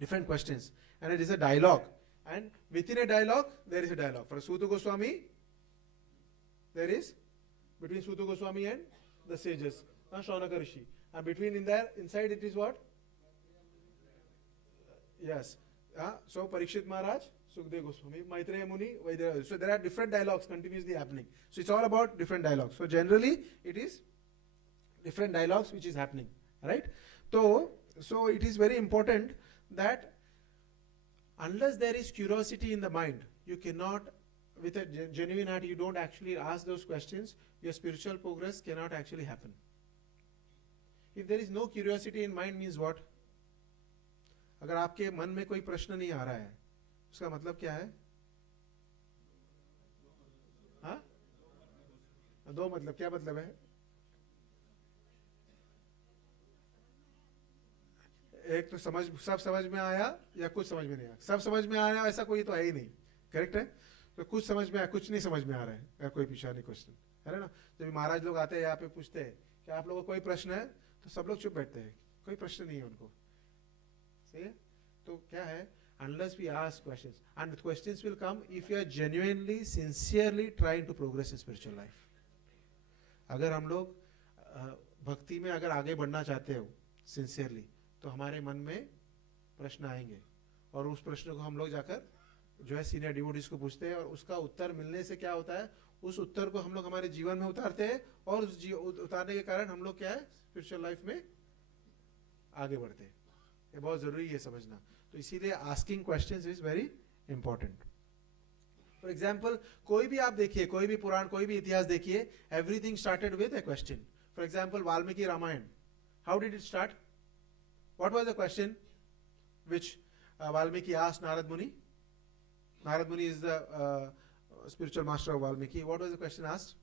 different questions. And it is a dialogue. And within a dialogue, there is a dialogue. For Suta Goswami, there is, between Suta Goswami and the sages, Shaunaka Rishi. And inside it is what? Yes. So Parikshit Maharaj, Sukdev Goswami, Maitreya Muni, Vaidya. So there are different dialogues continuously happening. So it's all about different dialogues. So generally it is different dialogues which is happening. Right? So it is very important that unless there is curiosity in the mind, you cannot, with a genuine heart, you don't actually ask those questions, your spiritual progress cannot actually happen. If there is no curiosity in mind means what? अगर आपके मन में कोई प्रश्न नहीं आ रहा है, उसका मतलब क्या है? हाँ? दो मतलब, क्या मतलब है? एक तो सब समझ में आया या कुछ समझ में नहीं आया. सब समझ में आया ऐसा कोई तो है ही नहीं. करेक्ट है? तो कुछ समझ में आया, कुछ नहीं समझ में आ रहा है, या कोई पूछा नहीं क्वेश्चन, है ना? जब महाराज लोग आते हैं यहाँ पे पूछते हैं कि आप लोगों को कोई प्रश्न है, तो सब लोग चुप बैठते हैं, कोई प्रश्न नहीं है उनको. See? तो क्या है? Unless we ask questions, and the questions will come if you are genuinely, sincerely trying to progress in spiritual life. अगर हम लोग भक्ति में अगर आगे बढ़ना चाहते हो sincerely, तो हमारे मन में प्रश्न आएंगे, और उस प्रश्न को हम लोग जाकर जो है सीनियर डिवोटीज को पूछते हैं, और उसका उत्तर मिलने से क्या होता है? उस उत्तर को हम लोग हमारे जीवन में उतारते हैं, और उस उतारने के कारण हम लोग क्या है? स्पिरिचुअल लाइफ में आगे बढ़ते हैं. ये बहुत जरूरी है समझना. तो इसीलिए asking questions is very important. For example, कोई भी आप देखिए, कोई भी पुराण, कोई भी इतिहास देखिए, everything started with a question. For example, Valmiki Ramayana, how did it start? What was the question which Valmiki asked Narad Muni? Narad Muni is the spiritual master of Valmiki. What was the question asked?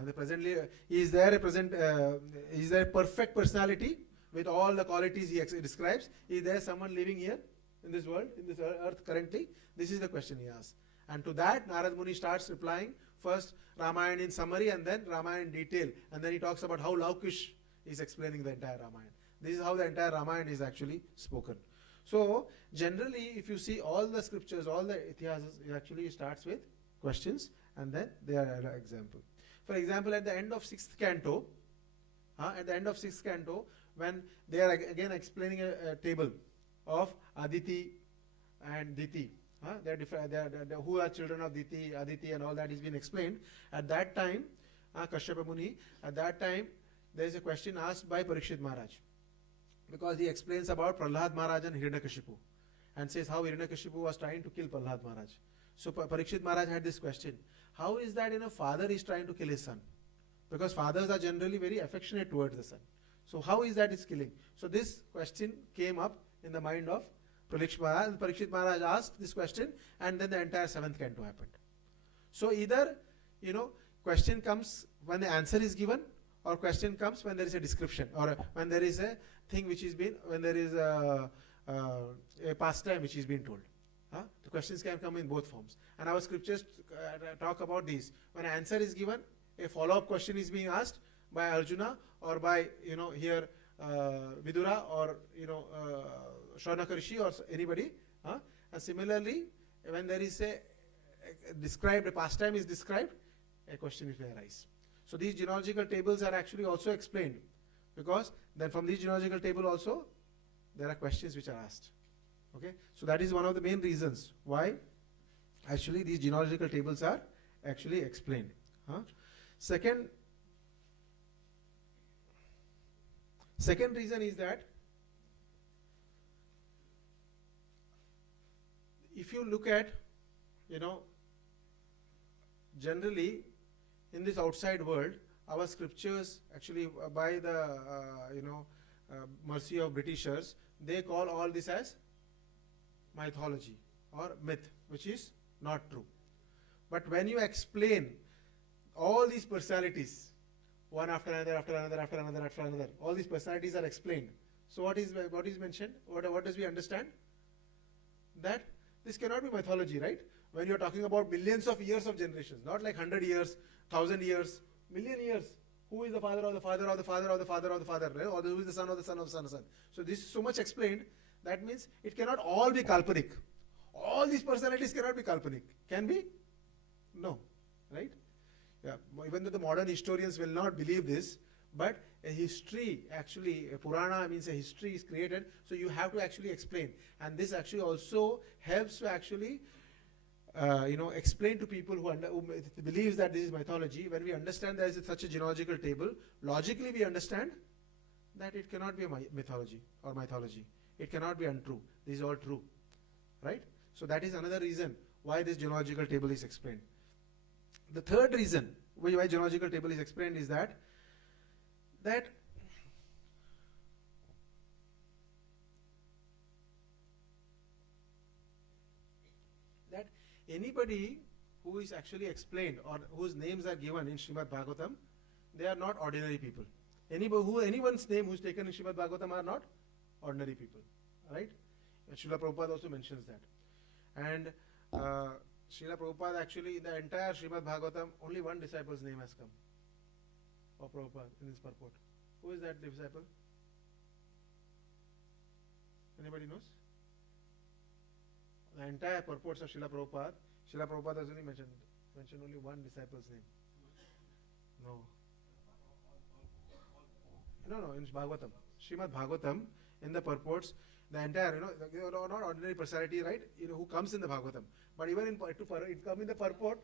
In the presently, is there a perfect personality with all the qualities he describes? Is there someone living here in this world, in this earth currently? This is the question he asked. And to that, Narad Muni starts replying, first Ramayana in summary and then Ramayana in detail. And then he talks about how Laukish is explaining the entire Ramayana. This is how the entire Ramayana is actually spoken. So, generally, if you see all the scriptures, all the itihasas, it actually starts with questions and then they are an example. For example, at the end of 6th canto, when they are again explaining a table of Aditi and Diti, they are different, who are children of Diti, Aditi and all that is being explained. At that time, Kashyapa Muni, at that time, there is a question asked by Parikshit Maharaj. Because he explains about Prahlad Maharaj and Hiranyakashipu and says how Hiranyakashipu was trying to kill Prahlad Maharaj. So Parikshit Maharaj had this question. How is that a father is trying to kill his son? Because fathers are generally very affectionate towards the son. So how is that is killing? So this question came up in the mind of Parikshit Maharaj. And Parikshit Maharaj asked this question and then the entire 7th canto happened. So either, question comes when the answer is given, or question comes when there is a description, or when there is a thing which is being, when there is a pastime which is being told. The questions can come in both forms. And our scriptures talk about these. When an answer is given, a follow-up question is being asked by Arjuna or by, here Vidura or, Shaunaka Rishi or anybody. And similarly, when there is a pastime is described, a question may arise. So these genealogical tables are actually also explained, because then from these genealogical table also there are questions which are asked. Okay, so that is one of the main reasons why actually these genealogical tables are actually explained. Second reason is that if you look at, you know, generally in this outside world, our scriptures actually by the mercy of Britishers, they call all this as mythology or myth, which is not true. But when you explain all these personalities, one after another, after another, after another, after another, all these personalities are explained. So what is mentioned? What does we understand? That this cannot be mythology, right? When you are talking about millions of years of generations, not like 100 years, 1,000 years, million years. Who is the father of the father of the father of the father of the father, right? Or who is the son of the son of the son of the son? So this is so much explained. That means it cannot all be Kalpanik. All these personalities cannot be Kalpanik. Can be? No. Right? Yeah. Even though the modern historians will not believe this, but a history, actually, a Purana means a history is created, so you have to actually explain. And this actually also helps to actually explain to people who believes that this is mythology. When we understand there is such a genealogical table, logically we understand that it cannot be a mythology or mythology. It cannot be untrue. This is all true, right? So that is another reason why this genealogical table is explained. The third reason why genealogical table is explained is that anybody who is actually explained or whose names are given in Srimad Bhagavatam, they are not ordinary people. Anyone's name who's taken in Srimad Bhagavatam are not ordinary people, right? Srila Prabhupada also mentions that. And Srila Prabhupada actually, in the entire Srimad Bhagavatam, only one disciple's name has come of Prabhupada in this purport. Who is that disciple? Anybody knows? The entire purports of Srila Prabhupada has only mentioned only one disciple's name. No, in Bhagavatam. Srimad Bhagavatam, in the purports, the entire, not ordinary personality, right? Who comes in the Bhagavatam. But even it comes in the purport.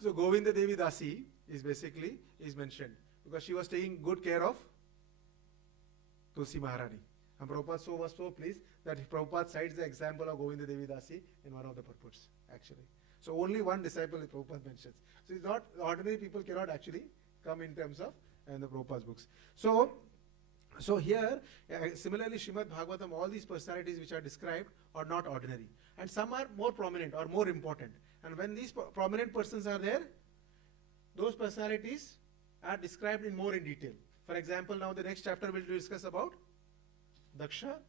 So Balvanta dāsa is mentioned because she was taking good care of Tulsi Maharani. And Prabhupada was so pleased that Prabhupada cites the example of Balvanta dāsa in one of the purports, actually. So only one disciple Prabhupada mentions. So it's not, ordinary people cannot actually come in terms of the Prabhupada's books. So here, similarly, Srimad Bhagavatam, all these personalities which are described are not ordinary. And some are more prominent or more important. And when these prominent persons are there, those personalities are described more in detail. For example, now the next chapter will discuss about Daksha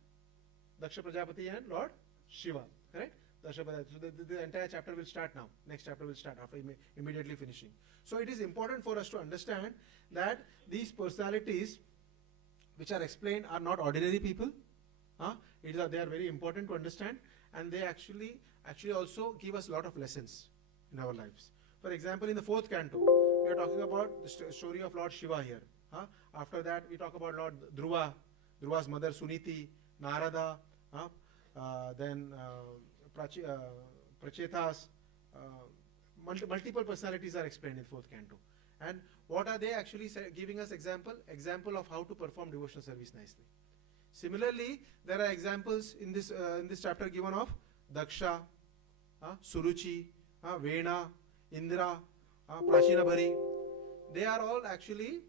Prajapati and Lord Shiva, correct? So the entire chapter will start now. Next chapter will start after immediately finishing. So it is important for us to understand that these personalities which are explained are not ordinary people. They are very important to understand, and they actually also give us a lot of lessons in our lives. For example, in the 4th canto, we are talking about the story of Lord Shiva here. After that, we talk about Lord Dhruva's mother Suniti, Narada, then Prachetas, multiple personalities are explained in 4th canto. And what are they actually giving us example of how to perform devotional service nicely. Similarly, there are examples in this chapter given of Daksha, Suruchi, Vena, Indra, Prachinabhari. They are all actually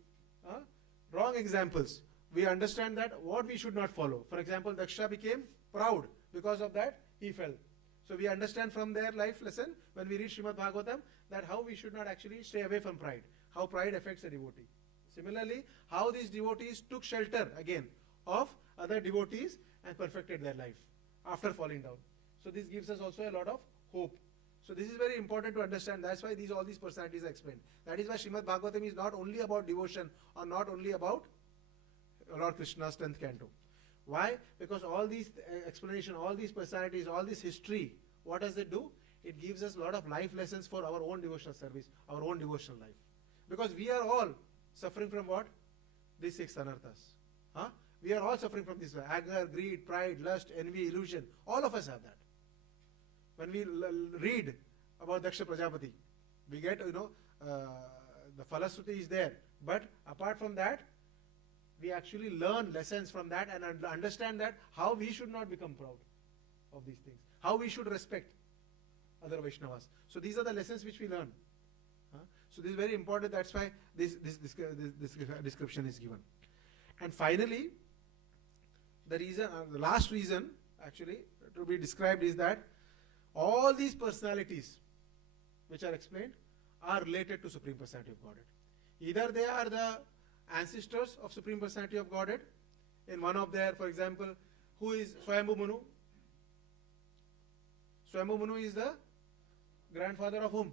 wrong examples. We understand that what we should not follow. For example, Daksha became proud. Because of that, he fell. So we understand from their life lesson, when we read Srimad Bhagavatam, that how we should not actually stay away from pride. How pride affects a devotee. Similarly, how these devotees took shelter, again, of other devotees and perfected their life after falling down. So this gives us also a lot of hope. So this is very important to understand. That's why all these personalities are explained. That is why Srimad Bhagavatam is not only about devotion or not only about Lord Krishna's 10th canto. Why? Because all these explanation, all these personalities, all this history, what does it do? It gives us a lot of life lessons for our own devotional service, our own devotional life. Because we are all suffering from what? These 6 anarthas. We are all suffering from this. Anger, greed, pride, lust, envy, illusion. All of us have that. When we read about Daksha Prajapati, we get, the Falasuti is there. But apart from that, we actually learn lessons from that and understand that how we should not become proud of these things, how we should respect other Vaishnavas. So these are the lessons which we learn. So this is very important. That's why this description is given. And finally, the last reason actually to be described is that all these personalities which are explained are related to Supreme Personality of Godhead. Either they are the ancestors of Supreme Personality of Godhead. In one of their, for example, who is Swayambhu Manu? Swayambhu Manu is the grandfather of whom?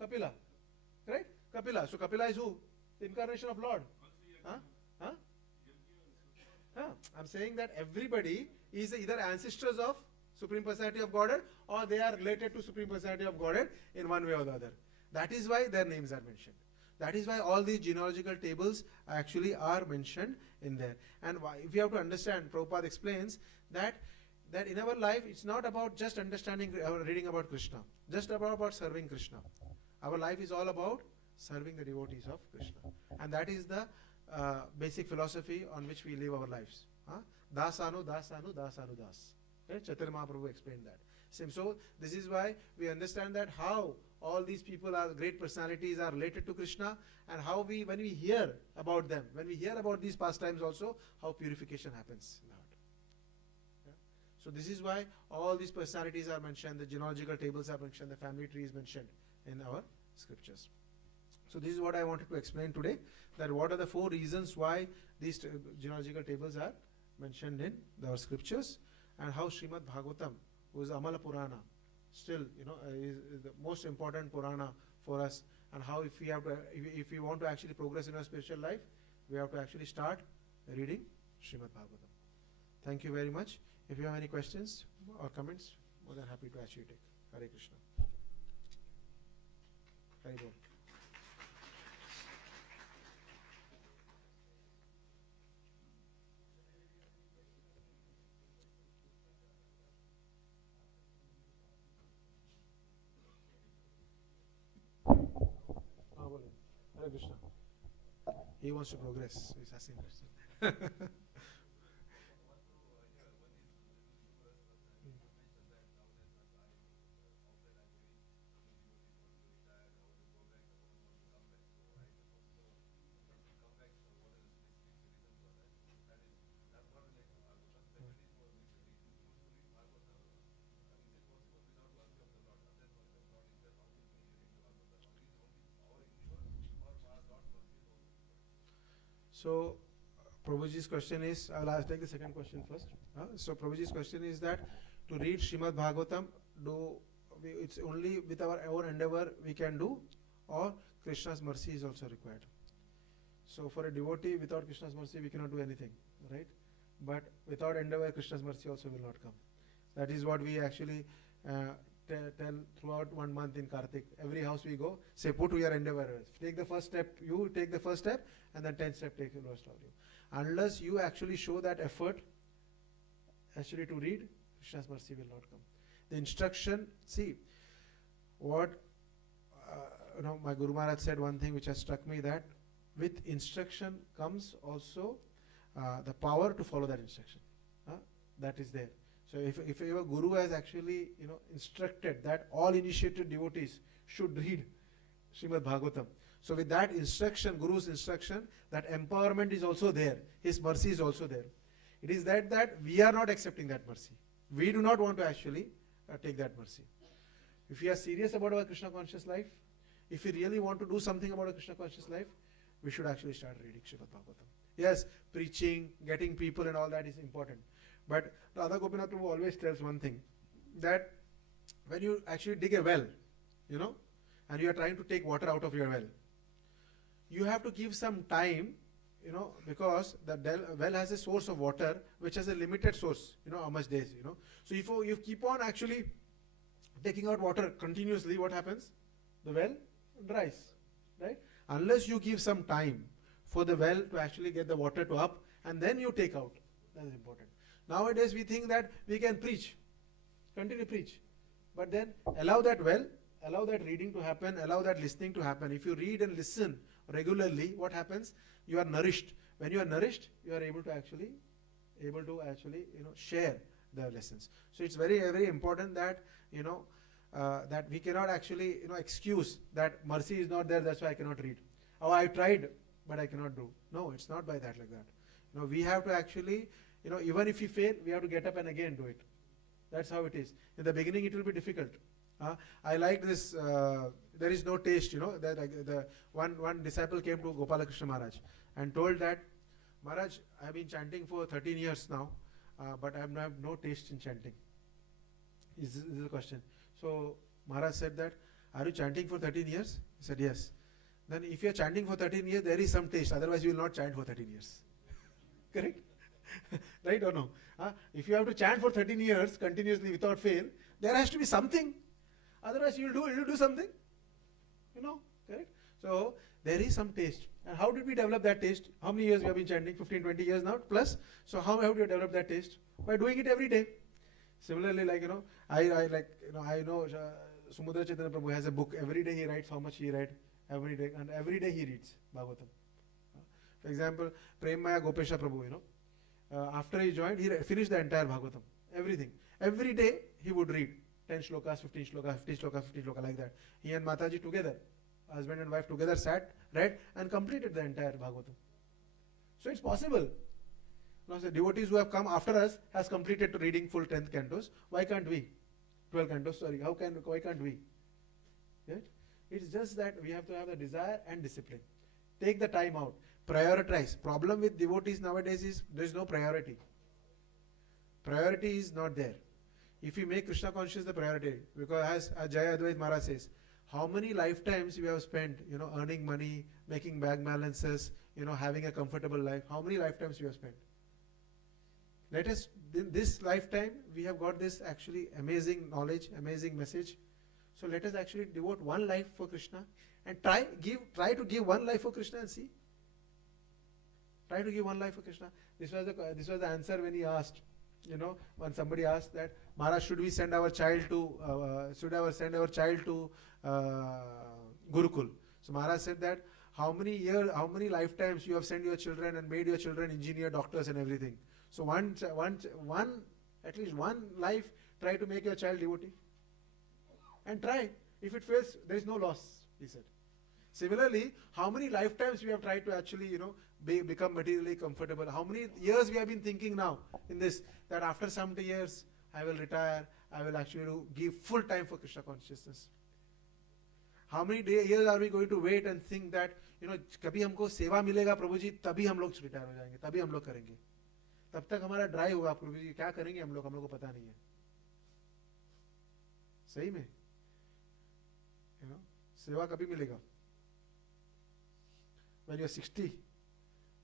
Kapila. Right? Kapila. So Kapila is who? The incarnation of Lord. I'm saying that everybody is either ancestors of Supreme Personality of Godhead or they are related to Supreme Personality of Godhead in one way or the other. That is why their names are mentioned. That is why all these genealogical tables actually are mentioned in there. And if you have to understand, Prabhupada explains that in our life, it's not about just understanding or reading about Krishna, just about serving Krishna. Our life is all about serving the devotees of Krishna. And that is the basic philosophy on which we live our lives. Dasanu, dasanu, dasanu, das. Right? Chaitanya Mahaprabhu explained that. So this is why we understand that how all these people are great personalities are related to Krishna, and how when we hear about them, when we hear about these pastimes also, how purification happens in the heart. Yeah? So this is why all these personalities are mentioned, the genealogical tables are mentioned, the family tree is mentioned in our scriptures. So this is what I wanted to explain today, that what are the 4 reasons why these genealogical tables are mentioned in our scriptures, and how Srimad Bhagavatam, who is Amala Purana, still is the most important Purana for us, and how if we want to actually progress in our spiritual life, we have to actually start reading Srimad Bhagavatam. Thank you very much. If you have any questions or comments, more than happy to actually take. Hare Krishna. Hare Bol. Hare Krishna. He wants to progress. He's asking questions. So, Prabhuji's question is, I'll take the second question first. So, Prabhuji's question is that to read Srimad Bhagavatam, it's only with our endeavor we can do, or Krishna's mercy is also required. So, for a devotee, without Krishna's mercy, we cannot do anything, right? But without endeavor, Krishna's mercy also will not come. That is what we actually tell throughout 1 month in Kartik. Every house we go, say, put your endeavor. Take the first step, you take the first step, and then 10th step takes the rest of you. Unless you actually show that effort, actually to read, Krishna's mercy will not come. The instruction, see, what my Guru Maharaj said one thing which has struck me, that with instruction comes also the power to follow that instruction. That is there. So if your Guru has actually instructed that all initiated devotees should read Srimad Bhagavatam, so with that instruction, Guru's instruction, that empowerment is also there. His mercy is also there. It is that we are not accepting that mercy. We do not want to actually take that mercy. If we are serious about our Krishna conscious life, if we really want to do something about our Krishna conscious life, we should actually start reading Srimad Bhagavatam. Yes, preaching, getting people and all that is important. But Radha Gopinath Prabhu always tells one thing, that when you actually dig a well, and you are trying to take water out of your well, you have to give some time, because the well has a source of water which has a limited source, how much days, So if you keep on actually taking out water continuously, what happens? The well dries, right? Unless you give some time for the well to actually get the water to up, and then you take out. That is important. Nowadays we think that we can preach, continue preach, but then allow that well allow that reading to happen, allow that listening to happen. If you read and listen regularly, what happens? You are nourished. When you are nourished, you are able to actually share the lessons. So it's very, very important that that we cannot actually excuse that mercy is not there, that's why I cannot read. Oh, I tried, but I cannot do. No, it's not by that like that. We have to actually, even if we fail, we have to get up and again do it. That's how it is. In the beginning, it will be difficult. I like this. There is no taste. That the one disciple came to Gopalakrishna Maharaj and told that, Maharaj, I have been chanting for 13 years now, but I have no taste in chanting. Is this the question? So Maharaj said that, are you chanting for 13 years? He said, yes. Then if you are chanting for 13 years, there is some taste. Otherwise, you will not chant for 13 years. Correct? Right or no? If you have to chant for 13 years continuously without fail, there has to be something. Otherwise, you will do something. Correct? So there is some taste. And how did we develop that taste? How many years we have been chanting? 15, 20 years now plus. So how have we developed that taste? By doing it every day. Similarly, I know Sumudra Chaitanya Prabhu has a book. Every day he writes how much he read every day, and every day he reads Bhagavatam. For example, Premaya Gopesha Prabhu, after he joined, he finished the entire Bhagavatam. Everything. Every day he would read 10 shlokas, 15 shlokas, 50 shlokas, 50 shlokas, like that. He and Mataji together, husband and wife together sat, read and completed the entire Bhagavatam. So it's possible. Now the devotees who have come after us has completed to reading full 10 cantos. Why can't we? 12 cantos, sorry. Why can't we? Right? It's just that we have to have the desire and discipline. Take the time out. Prioritize. Problem with devotees nowadays is there is no priority. Priority is not there. If we make Krishna conscious the priority, because as Jaya Advait Maharaj says, how many lifetimes we have spent, earning money, making bank balances, having a comfortable life. How many lifetimes we have spent? Let us, in this lifetime, we have got this actually amazing knowledge, amazing message. So let us actually devote one life for Krishna and try to give one life for Krishna and see. Try to give one life for Krishna. This was the answer when he asked, when somebody asked that, Maharaj, should we send our child to Gurukul? So Maharaj said that, how many lifetimes you have sent your children and made your children engineer, doctors and everything. So at least one life, try to make your child devotee. And try. If it fails, there is no loss, he said. Similarly, how many lifetimes we have tried to actually, become materially comfortable. How many years we have been thinking now in this, that after some years, I will retire, I will actually give full time for Krishna consciousness. How many years are we going to wait and think that, कभी हमको सेवा मिलेगा प्रभु जी, तभी हम लोग retire हो जाएंगे, तभी हम लोग करेंगे. तब तक हमारा ड्राई होगा, प्रभु जी क्या करेंगे हम लोग को पता नहीं है. सही में? सेवा कभी मिलेगा? When you are 60,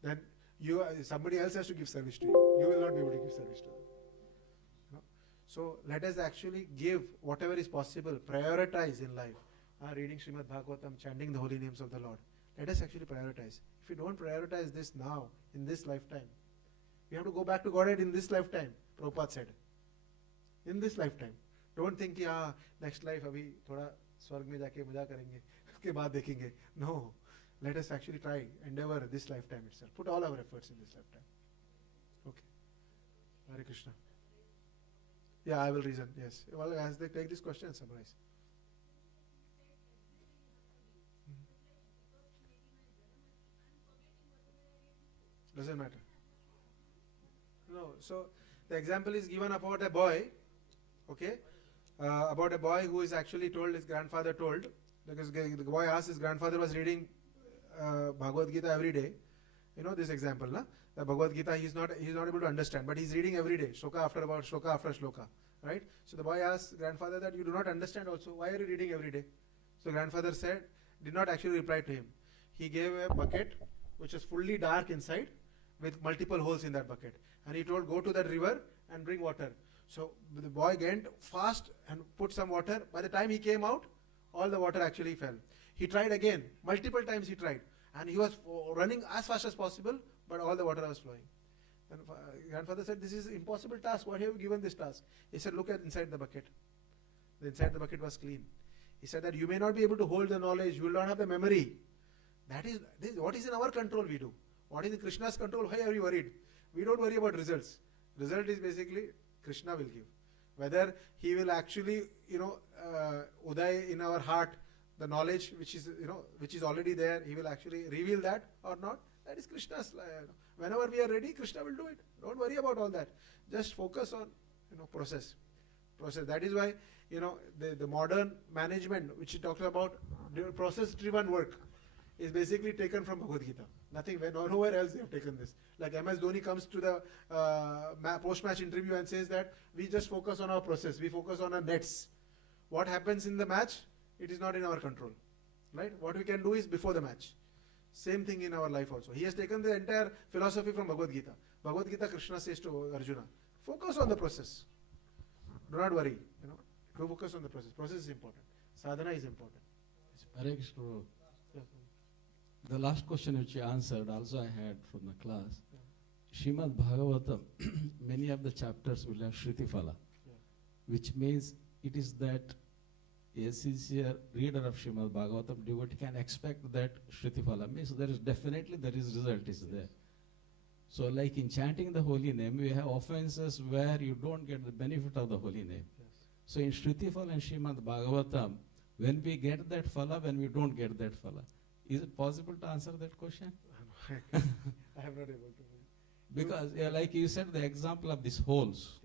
then somebody else has to give service to you. You will not be able to give service to them. So let us actually give whatever is possible, prioritize in life. Reading Srimad Bhagavatam, chanting the holy names of the Lord. Let us actually prioritize. If we don't prioritize this now, in this lifetime, we have to go back to Godhead in this lifetime, Prabhupada said. In this lifetime. Don't think, next life, abhi thoda swarg mein jaake maja karenge, uske baad dekhenge. No. Let us actually try, endeavor this lifetime itself. Put all our efforts in this lifetime. Okay. Hare Krishna. Yeah, I will reason. Yes. Well, as they take this question and summarize. Doesn't matter. No. So the example is given about a boy. Okay. About a boy who is actually told, his grandfather told, because the boy asked, his grandfather was reading Bhagavad Gita every day. This example, na? The Bhagavad Gita he's not able to understand, but he's reading every day, shloka after shloka, right? So the boy asked grandfather that you do not understand also, why are you reading every day? So grandfather did not actually reply to him. He gave a bucket which is fully dark inside with multiple holes in that bucket, and he told, go to that river and bring water. So the boy went fast and put some water. By the time he came out, all the water actually fell. He tried again, multiple times he tried, and he was running as fast as possible, but all the water was flowing. And grandfather said, this is an impossible task. Why have you given this task? He said, look at inside the bucket. The inside the bucket was clean. He said that you may not be able to hold the knowledge, you will not have the memory. That is what is in our control we do. What is in Krishna's control? Why are you worried? We don't worry about results. Result is basically Krishna will give. Whether he will actually, uday in our heart, the knowledge which is already there, he will actually reveal that or not. That is Krishna's. Whenever we are ready, Krishna will do it. Don't worry about all that. Just focus on, process. That is why, the modern management, which he talks about, process-driven work, is basically taken from Bhagavad Gita. Nowhere else they have taken this. Like MS Dhoni comes to the post-match interview and says that we just focus on our process, we focus on our nets. What happens in the match, it is not in our control. Right? What we can do is before the match. Same thing in our life also. He has taken the entire philosophy from Bhagavad Gita. Bhagavad Gita, Krishna says to Arjuna, focus on the process. Do not worry. Focus on the process. Process is important. Sadhana is important. Hare Krishna. The last question which you answered also I had from the class. Srimad Bhagavatam, many of the chapters will have Shruti Phala, which means it is that a sincere reader of Srimad Bhagavatam devotee can expect that Shruti Phala means there is result is there. So like in chanting the holy name, we have offenses where you don't get the benefit of the holy name. So in Shruti Phala and Srimad Bhagavatam, when we get that phala, when we don't get that phala. Is it possible to answer that question? I am not able to. Because like you said, the example of these holes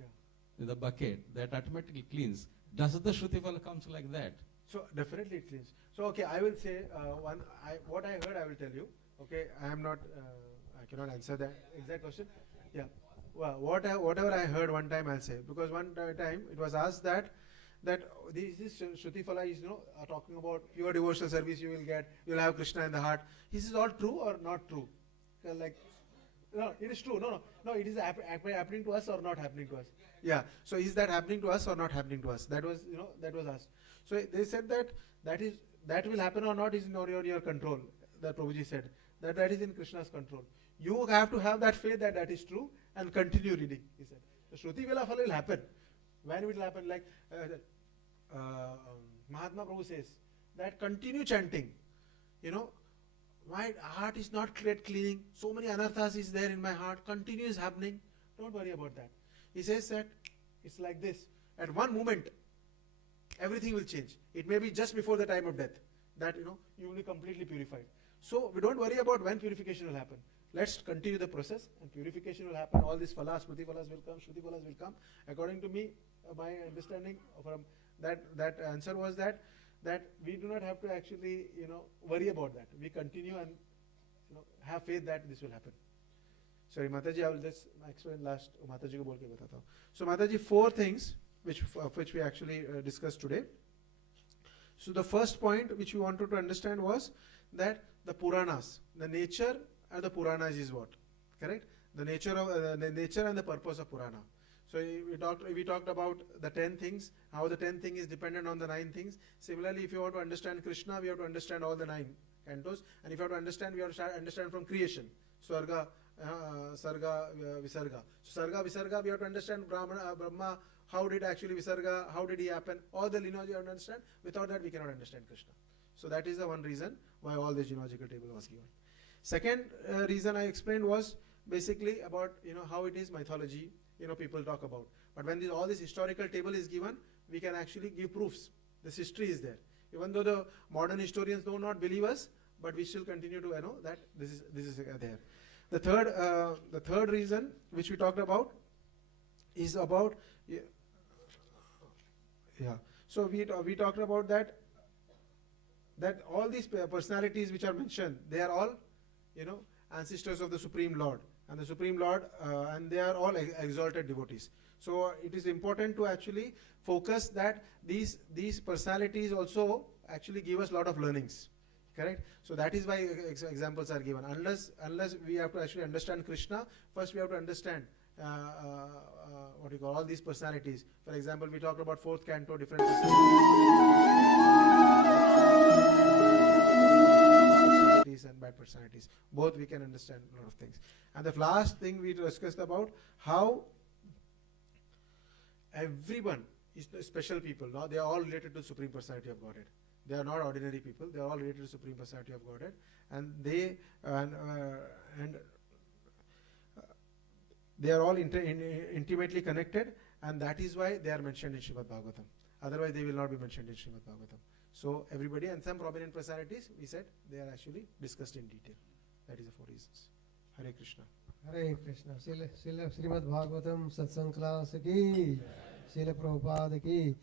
in the bucket that automatically cleans. Does the Shruti Phala comes like that? So definitely it cleans. So okay, I will say what I heard I will tell you. Okay, I am not, I cannot answer that exact question. Yeah, well, whatever I heard one time I'll say, because one time it was asked that this Shruti Phala is talking about pure devotional service you will have Krishna in the heart. Is this all true or not true? Like, no, it is true. No, it is happening to us or not happening to us. Yeah. So is that happening to us or not happening to us? That was asked. So they said that will happen or not is in your control. That Prabhuji said that is in Krishna's control. You have to have that faith that is true and continue reading. He said the Shruti Phala will happen. When it will happen? Like Mahatma Prabhu says that continue chanting. My heart is not cleaning. So many anarthas is there in my heart. Continues happening. Don't worry about that. He says that it's like this. At one moment, everything will change. It may be just before the time of death that you will be completely purified. So we don't worry about when purification will happen. Let's continue the process and purification will happen. All these phalas, Smriti phalas will come, Shruti phalas will come. According to me, my understanding from that answer was that we do not have to actually worry about that. We continue and have faith that this will happen. Sorry, Mataji, I will just explain last. Mataji ko bol ke batata hu. So Mataji, 4 things which we actually discussed today. So the first point which we wanted to understand was that the Puranas, the nature and the Puranas is what? Correct? The nature and the purpose of Purana. So we talked about the 10 things, how the 10 thing is dependent on the 9 things. Similarly, if you want to understand Krishna, we have to understand all the 9 cantos. And if you have to understand, we have to understand from creation. Swarga, Sarga, Visarga. So Sarga, Visarga, we have to understand Brahma, how did actually Visarga, how did he happen? All the lineage you have to understand. Without that, we cannot understand Krishna. So that is the one reason why all this genealogical table was given. Second reason I explained was basically about how it is mythology. People talk about. But when all this historical table is given, we can actually give proofs. This history is there. Even though the modern historians do not believe us, but we still continue to know that this is there. The third reason which we talked about is about So we talked about that all these personalities which are mentioned, they are all ancestors of the Supreme Lord. And the Supreme Lord, and they are all exalted devotees. So it is important to actually focus that these personalities also actually give us a lot of learnings. Correct? So that is why examples are given. Unless we have to actually understand Krishna, first we have to understand what you call all these personalities. For example, we talked about 4th canto, different personalities and bad personalities. Both we can understand a lot of things. And the last thing we discussed about how everyone, special people. Now they are all related to Supreme Personality of Godhead. They are not ordinary people. They are all related to Supreme Personality of Godhead, and they are all intimately connected, and that is why they are mentioned in Srimad Bhagavatam. Otherwise, they will not be mentioned in Srimad Bhagavatam. So everybody, and some prominent personalities, we said they are actually discussed in detail. That is the 4 reasons. Hare Krishna. Hare Krishna. Srimad Bhagavatam Satsang class ki, Srila Prabhupada ki.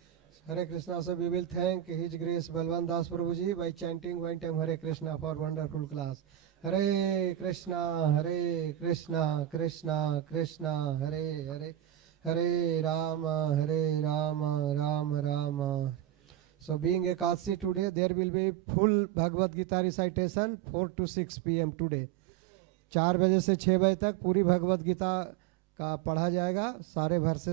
Hare Krishna. So we will thank His Grace Balvanta dāsa Prabhuji by chanting one time Hare Krishna for wonderful class. Hare Krishna, Hare Krishna, Krishna Krishna, Hare Hare, Hare Rama, Rama Rama. So being Ekadasi today, there will be full Bhagavad Gita recitation 4 to 6 p.m. today. 4 बजे से 6 बजे तक पूरी भगवत गीता का पढ़ा जाएगा, सारे versus